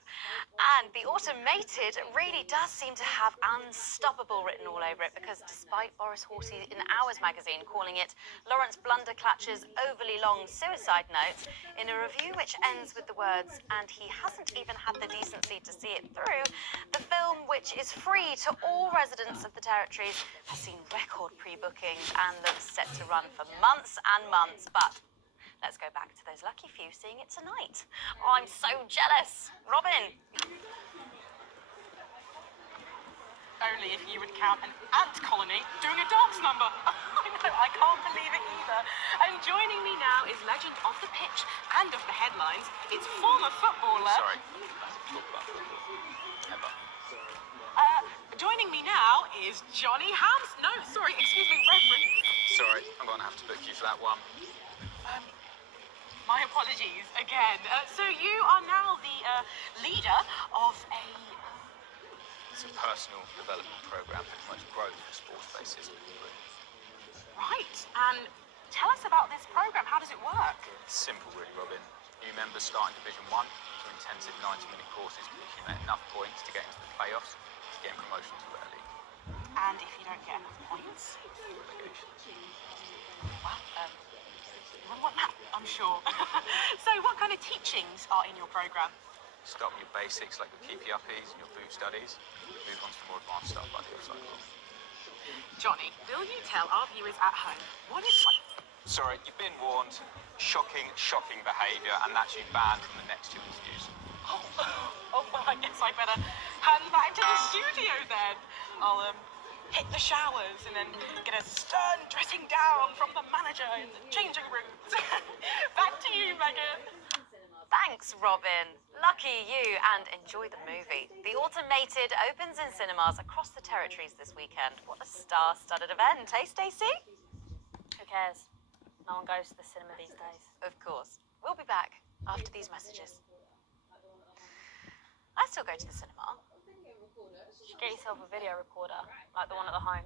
And the automated really does seem to have unstoppable written all over it, because despite Boris Hawley in Hours magazine calling it Lawrence Blunderclatch's overly long suicide note, in a review which ends with the words, and he hasn't even had the decency to see it through, the film, which is free to all residents of the territories, has seen record pre-bookings and looks set to run for months and months. But let's go back to those lucky few seeing it tonight. Oh, I'm so jealous. Robin. Only if you would count an ant colony doing a dance number. I know, I can't believe it either. And joining me now is legend of the pitch and of the headlines. It's former footballer. Sorry, talk about football. Ever. Joining me now is Johnny Hams. No, sorry, excuse me, Reverend. Sorry, I'm going to have to book you for that one. My apologies again. So you are now the leader of a... It's a personal development program that promotes growth for sports-based systems. Right, and tell us about this program. How does it work? It's simple, really, Robin. New members start in Division 1 through intensive 90-minute courses to accumulate enough points to get into the playoffs to gain promotion to better league. And if you don't get enough points? Relegation. Well, you wouldn't want that, I'm sure. So what kind of teachings are in your program? Start with your basics like your keepy uppies and your food studies. Move on to the more advanced stuff like the offside rule. Johnny, will you tell our viewers at home what it's like? Sorry, you've been warned. Shocking behaviour, and that's you banned from the next 2 interviews. Oh, well, I guess I better hand back to the studio then. I'll hit the showers and then get a stern dressing down from the manager in the changing rooms. Back to you, Megan. Thanks, Robin. Lucky you, and enjoy the movie. The Automated opens in cinemas across the territories this weekend. What a star-studded event, eh, Stacey? Who cares? No one goes to the cinema these days. Of course. We'll be back after these messages. I still go to the cinema. You should get yourself a video recorder, like the one at the home.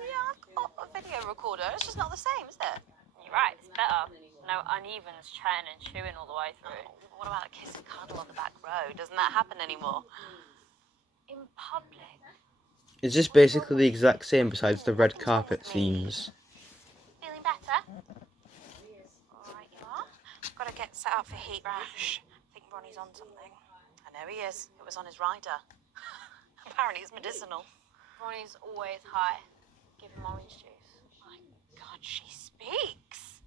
Yeah, I've got a video recorder. It's just not the same, is it? You're right, it's better. No uneven chatting and chewing all the way through. Oh, what about a kiss and cuddle on the back row? Doesn't that happen anymore? In public? Is this basically the exact same besides the red carpet scenes? Feeling better? Alright, you are. Got to get set up for heat rash. I think Ronnie's on something. I know he is. It was on his rider. Apparently it's medicinal. Ronnie's always high. Give him orange juice. My God, she speaks.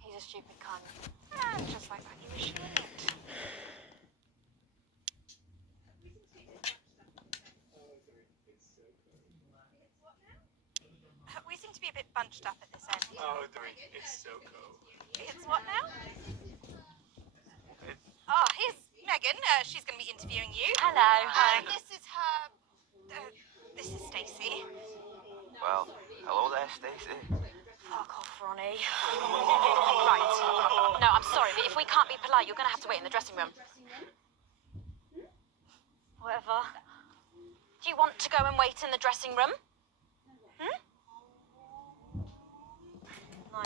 He's a stupid cunt. And just like that, you shouldn't. We seem to be a bit bunched up at this end. Oh, it's so cool. It's what now? Oh, here's Megan. She's going to be interviewing you. Hello. Hi. This is her... this is Stacey. Well, hello there, Stacey. Fuck off, Ronnie. Right. No, I'm sorry, but if we can't be polite, you're going to have to wait in the dressing room. Whatever. Do you want to go and wait in the dressing room? No.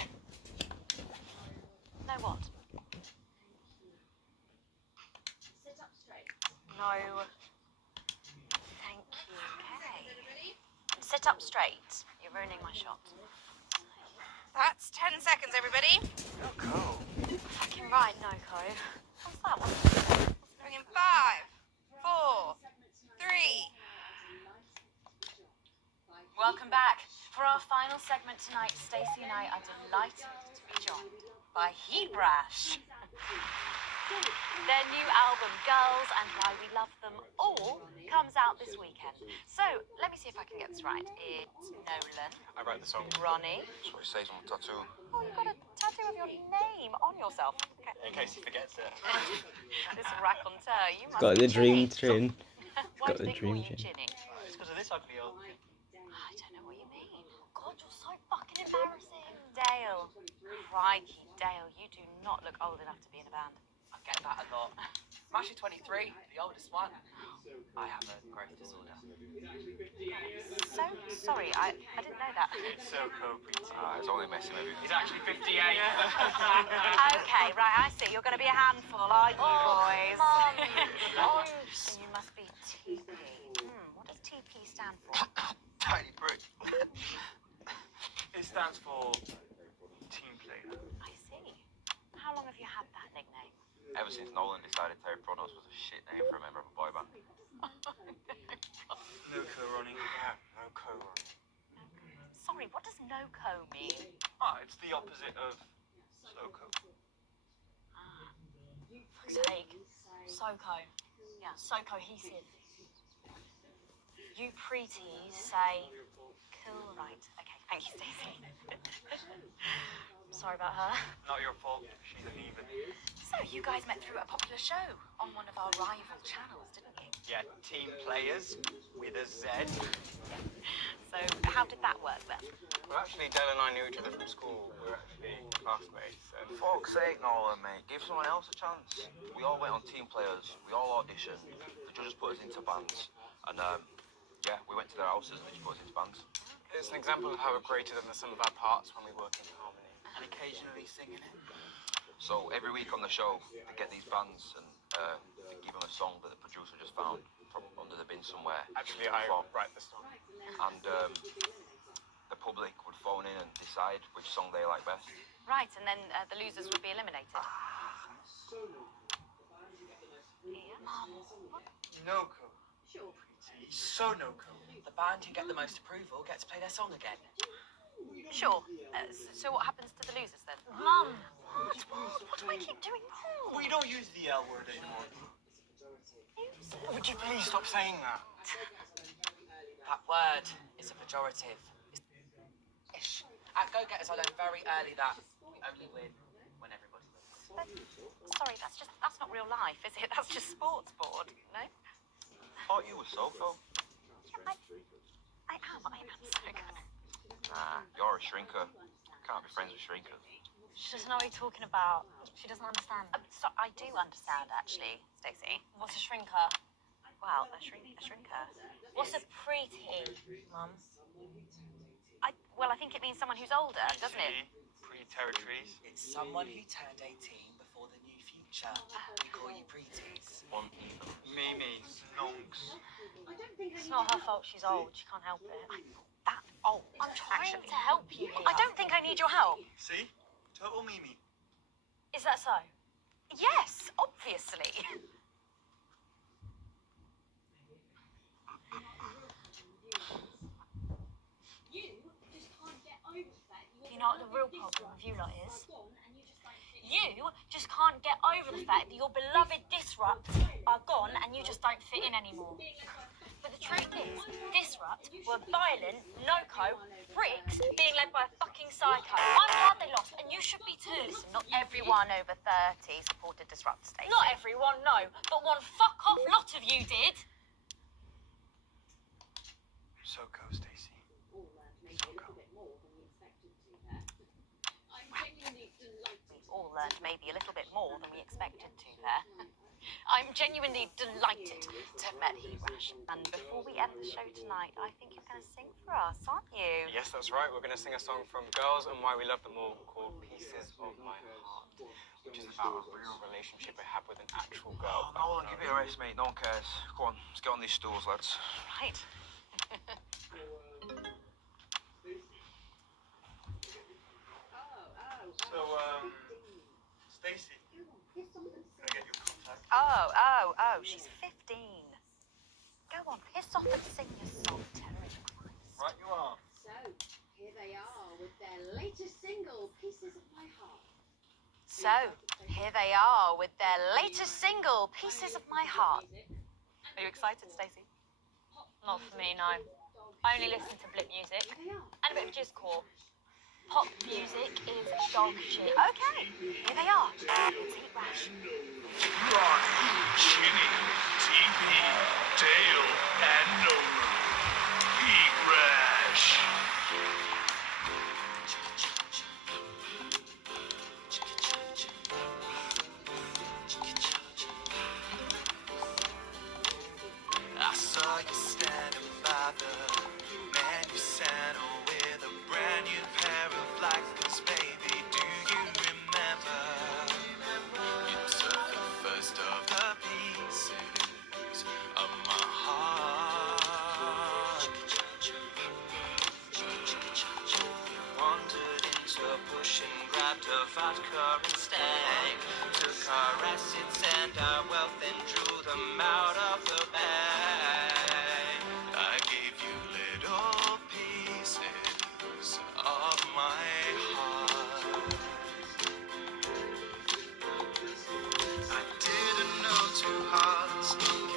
No what? Sit up straight. No. Thank you. Okay. Sit up straight. You're ruining my shot. That's 10 seconds, everybody. Oh, cool. Fucking right, Noko. What's that one? What's Going in 5, 4, 3. Welcome back. For our final segment tonight, Stacey and I are delighted to be joined by Hebrash. Their new album, Girls and Why We Love Them All, comes out this weekend. So, let me see if I can get this right. It's Nolan. I write the song. Ronnie. That's what it says on the tattoo. Oh, you've got a tattoo of your name on yourself. Okay. In case he forgets it. This raconteur, you must Got be the dream Ginny. chin. Why Got do the they call dream you chin. Ginny? It's because of this ugly old thing. I don't know what you mean. God, you're so fucking embarrassing. Dale. Crikey, Dale, you do not look old enough to be in a band. I get that a lot. I'm actually 23, the oldest one. I have a growth disorder. So sorry, I didn't know that. So co-pretty. It's only messing with you. He's actually 58. Okay, right, I see. You're going to be a handful, aren't you, boys? Mum. So you must be TP. What does TP stand for? Tiny prick. It stands for team player. I see. How long have you had that nickname? Ever since Nolan decided Terry Pronos was a shit name for a member of a boy band. No co-running. Yeah, no co-running. Sorry, what does no-co mean? Ah, it's the opposite of so-co. Fuck's sake. So-co. Yeah, so cohesive. You pretees say cool, right? Okay, thank you, Stacey. Sorry about her. Not your fault. She's an even. So you guys met through a popular show on one of our rival channels, didn't you? Yeah, team players with a Z. So how did that work then? Well, actually, Dale and I knew each other from school. We were actually classmates. And fuck's sake, Nolan, mate. Give someone else a chance. We all went on team players. We all auditioned. The judges put us into bands. And, yeah, we went to their houses and they just put us into bands. It's an example of how we're greater than the sum of our parts when we work in harmony. And occasionally singing it. So every week on the show, they get these bands and they give them a song that the producer just found from under the bin somewhere. Actually, I write the song. And the public would phone in and decide which song they like best. Right, and then the losers would be eliminated. No-co. So no-co. The band who get the most approval get to play their song again. Sure. So what happens to the losers then? Mum. What do I keep doing wrong? We don't use the L word anymore. Would you please stop saying that? That word is a pejorative. Ish. At Go-Getters, I learned very early that we only win when everybody wins. Sorry, that's not real life, is it? That's just sports board, no? Thought you were so-co. I am so good. Nah, you're a shrinker. Can't be friends with shrinkers. She doesn't know what you're talking about. She doesn't understand. So I do understand, actually, Stacey. What's a shrinker? Well, a shrinker. What's a pretty, Mum? Well, I think it means someone who's older, doesn't it? Pre-territories. It's someone who turned 18 before the new future. We call you pretees. Mimis, nonks. It's not her fault she's old. She can't help it. I'm not that old. I'm trying actually. to help you here. I don't think I need your help. See? Total Mimi. Is that so? Yes, obviously. You know what the real problem with you lot is? You just can't get over the fact that your beloved Disrupt are gone and you just don't fit in anymore. But the truth is, Disrupt were violent, no-co, freaks being led by a fucking psycho. I'm glad they lost, and you should be too. Listen, not everyone over 30 supported Disrupt, Stacey. Not everyone, no, but one fuck-off lot of you did. So-co, Stacey. So-co. We all learned maybe a little bit more than we expected to there. I'm genuinely delighted to have met Hebrash. And before we end the show tonight, I think you're going to sing for us, aren't you? Yes, that's right. We're going to sing a song from Girls and Why We Love Them All called Pieces of My Heart, which is about a real relationship I have with an actual girl. Oh, Nolan, give it a rest, mate. No one cares. Go on, let's get on these stools, lads. Right. So, Stacey, can I get your contact? Oh, Oh, she's 15. Go on, piss off and sing your song, Terry. Right you are. So, here they are with their latest single, Pieces of My Heart. So, here they are with their latest single, Pieces of My Heart. Are you excited, Stacey? Not for me, no. I only listen to blip music and a bit of jizzcore. Pop music is dog shit. Okay, here they are. It's Eat Rash. Ronnie, Ginny, TP, Dale, and Nola. Eat Rash. I saw you standing by the menu center with a brand new pair of lifeless, baby. Do you remember? You took the first of the pieces of my heart. You wandered into a bush and grabbed a vodka and stank. Took our assets and our wealth and drew them out of the bag. I gave you little pieces of my heart. I didn't know two hearts could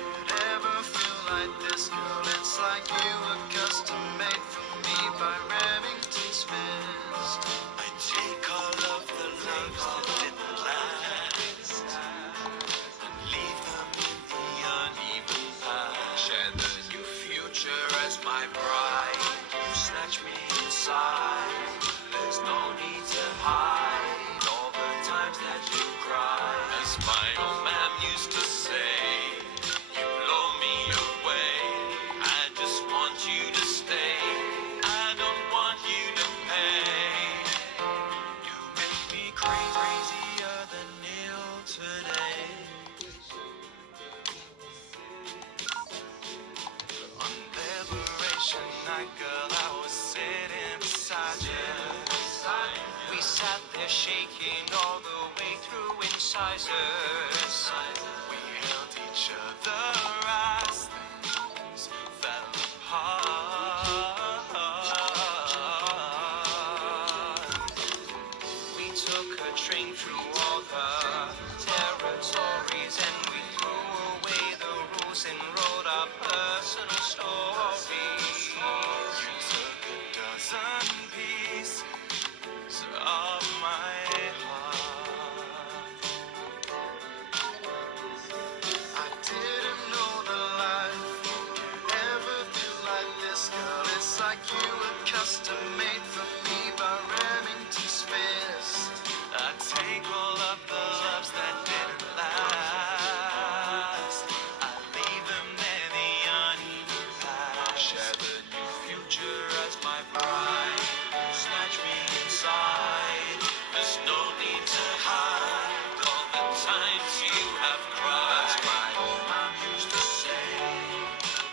ever feel like this, girl. It's like you were custom made for me by Remington's fist. I take all of the loves that didn't last and leave them in the uneven past. Share the new future as my bride. You snatch me inside. There's no need to hide all the times that you cry. As my old man used to say, you blow me away. I just want you to stay. I don't want you to pay. You make me crazier than Neil today. On Liberation Night, girl, I was sitting beside you. We sat there shaking all the way through incisors. We held each other as things fell apart. We took a train through all the territories and we threw away the rules and wrote our personal stories. You took a dozen pieces of my heart. I didn't know the life could ever feel like this, girl. It's like you were custom made for me by Remington's fist. I take all of the loves that didn't last. I leave them in the uneven past. Share the new future as my bride. Snatch me inside. There's no need to hide all the times you have cried. That's my old mom used to say,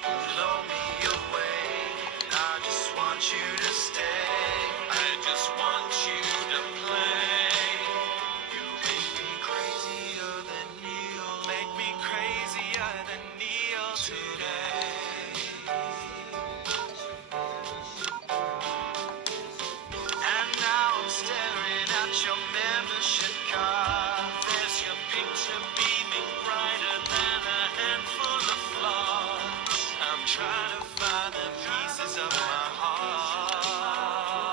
blow me away. I just want you to stay. I just want you to play. You make me crazier than Neil. Make me crazier than Neil today. And now I'm staring at your membership card. There's your picture beaming brighter than a handful of flowers. I'm trying to find the pieces of my heart.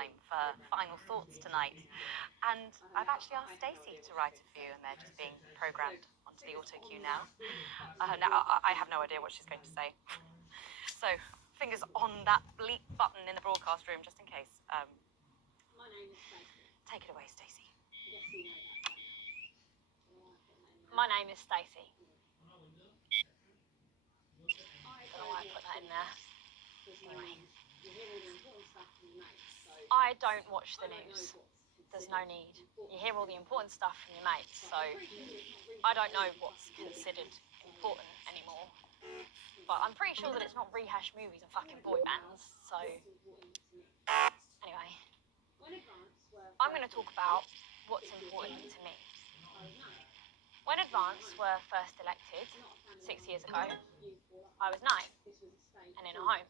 time for final thoughts tonight. And I've actually asked Stacey to write a few, and they're just being programmed onto the auto cue now. Now, I have no idea what she's going to say. So, fingers on that bleep button in the broadcast room, just in case. Take it away, Stacey. My name is Stacey. Don't know why I put that in there. Anyway. I don't watch the news. There's no need. You hear all the important stuff from your mates, so I don't know what's considered important anymore. But I'm pretty sure that it's not rehash movies and fucking boy bands, so... Anyway. I'm going to talk about what's important to me. When Advance were first elected, 6 years ago, I was 9 and in a home.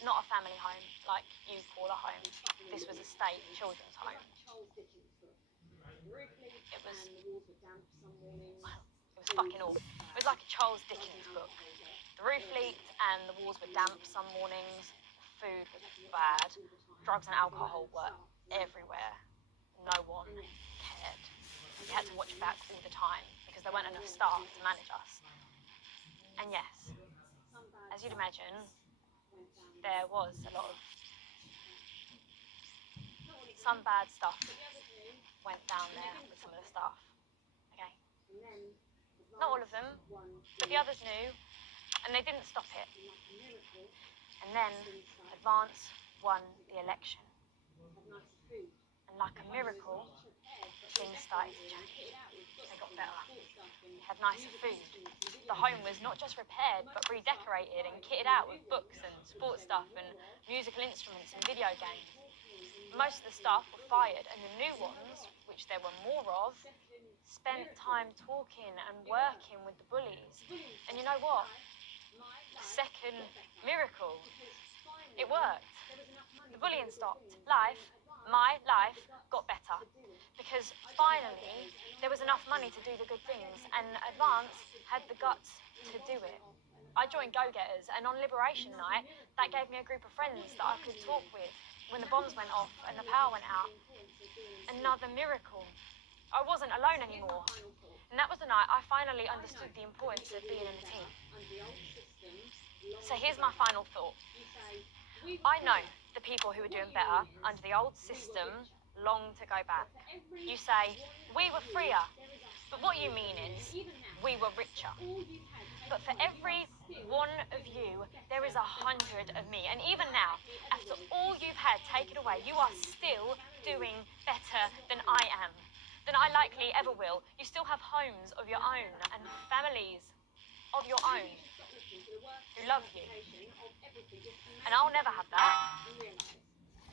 Not a family home like you call a home. This was a state children's home. It was fucking awful. It was like a Charles Dickens book. The roof leaked and the walls were damp some mornings. Food was bad. Drugs and alcohol were everywhere. No one cared. You had to watch back all the time because there weren't enough staff to manage us. And yes, as you'd imagine, there was a lot of... Some bad stuff went down there with some of the staff, okay? Not all of them, but the others knew, and they didn't stop it. And then Advance won the election. And like a miracle, things started to change. They got better. We had nicer food. The home was not just repaired, but redecorated and kitted out with books and sports stuff and musical instruments and video games. Most of the staff were fired, and the new ones, which there were more of, spent time talking and working with the bullies. And you know what? Second miracle. It worked. The bullying stopped. My life, got better. Because finally, there was enough money to do the good things, and Advance had the guts to do it. I joined Go-Getters, and on Liberation Night, that gave me a group of friends that I could talk with when the bombs went off and the power went out. Another miracle. I wasn't alone anymore. And that was the night I finally understood the importance of being in a team. So here's my final thought. I know the people who are doing better under the old system long to go back. You say, we were freer. But what you mean is, we were richer. But for every one of you, there is 100 of me. And even now, after all you've had taken away, you are still doing better than I am, than I likely ever will. You still have homes of your own and families of your own who love you. And I'll never have that.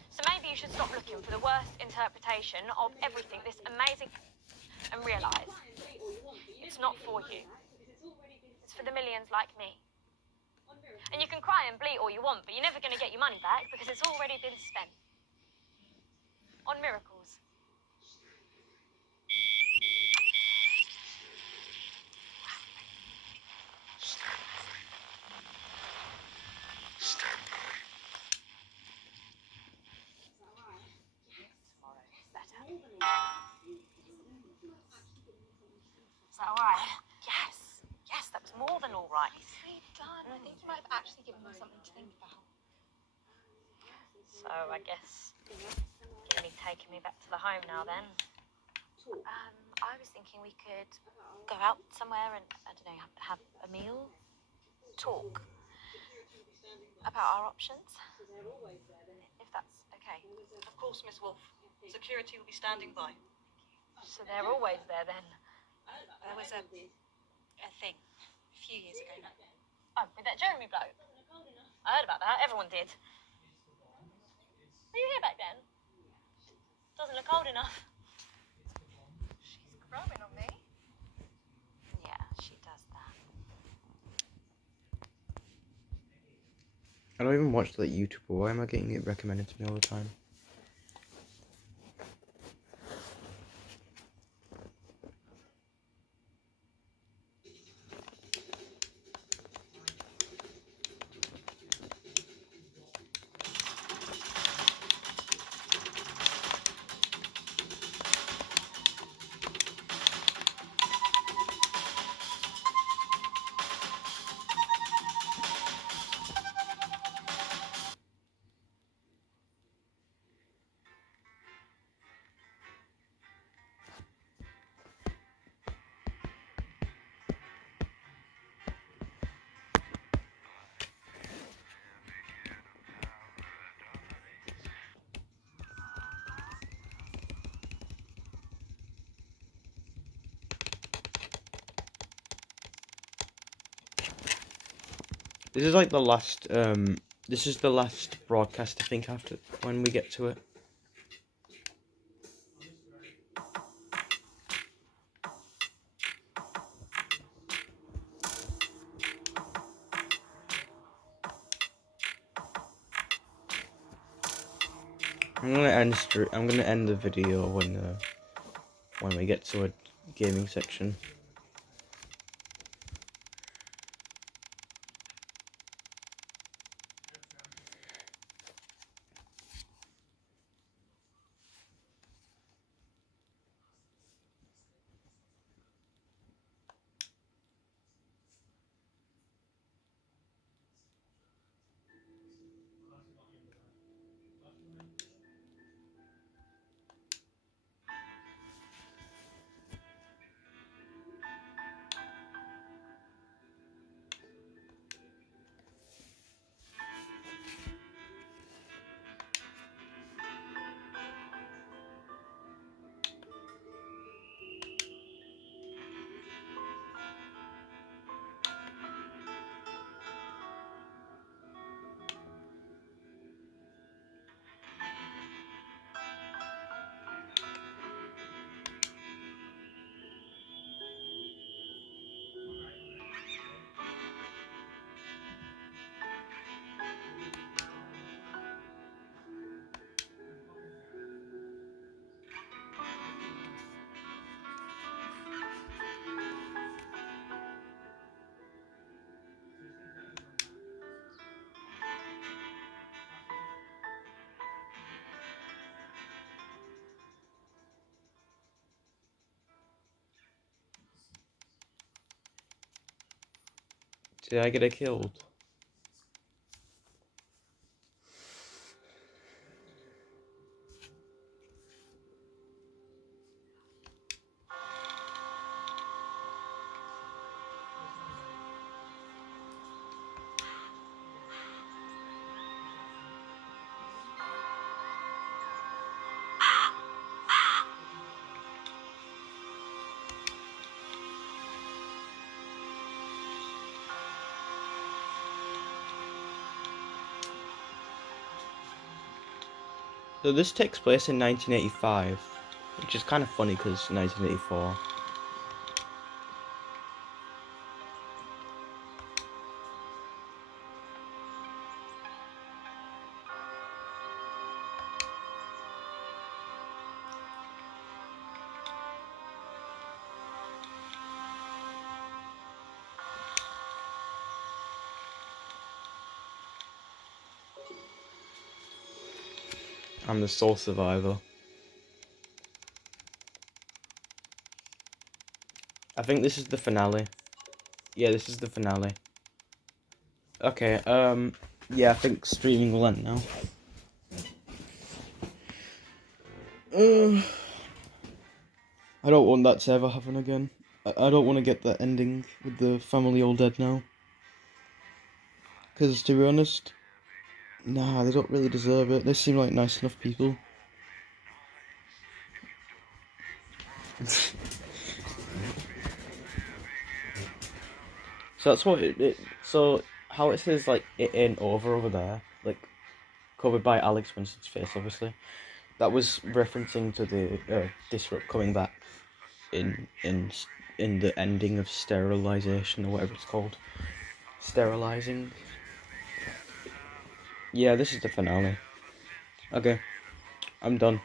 So maybe you should stop looking for the worst interpretation of everything this amazing and realise it's not for you. It's for the millions like me. And you can cry and bleat all you want, but you're never going to get your money back because it's already been spent on miracles. Is that all right? Yes. Yes, that was more than all right. Nicely done. I think you might have actually given them something to think about. So I guess you're really taking me back to the home now then. I was thinking we could go out somewhere and, I don't know, have a meal, talk about our options, if that's okay. Of course, Miss Wolf. Security will be standing by. So they're always there then? There was a thing a few years ago. Oh, with that Jeremy bloke? I heard about that. Everyone did. Were you here back then? Doesn't look old enough. She's growing on me. Yeah, she does that. I don't even watch that YouTuber. Why am I getting it recommended to me all the time? This is like the last, this is the last broadcast, I think, after, when we get to it. I'm gonna end the video when we get to a gaming section. Did I get it killed? So this takes place in 1985, which is kind of funny because 1984. I'm the sole survivor. I think this is the finale. Yeah, this is the finale. Okay, yeah, I think streaming will end now. I don't want that to ever happen again. I don't want to get that ending with the family all dead now. Because, to be honest, nah, they don't really deserve it. They seem like nice enough people. So that's what so how it says, like, it ain't over there, like, covered by Alex Winston's face, obviously. That was referencing to the Disrupt coming back in the ending of sterilization, or whatever it's called. Sterilizing. Yeah, this is the finale. Okay, I'm done.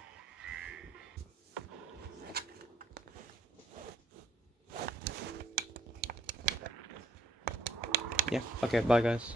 Yeah, okay, bye guys.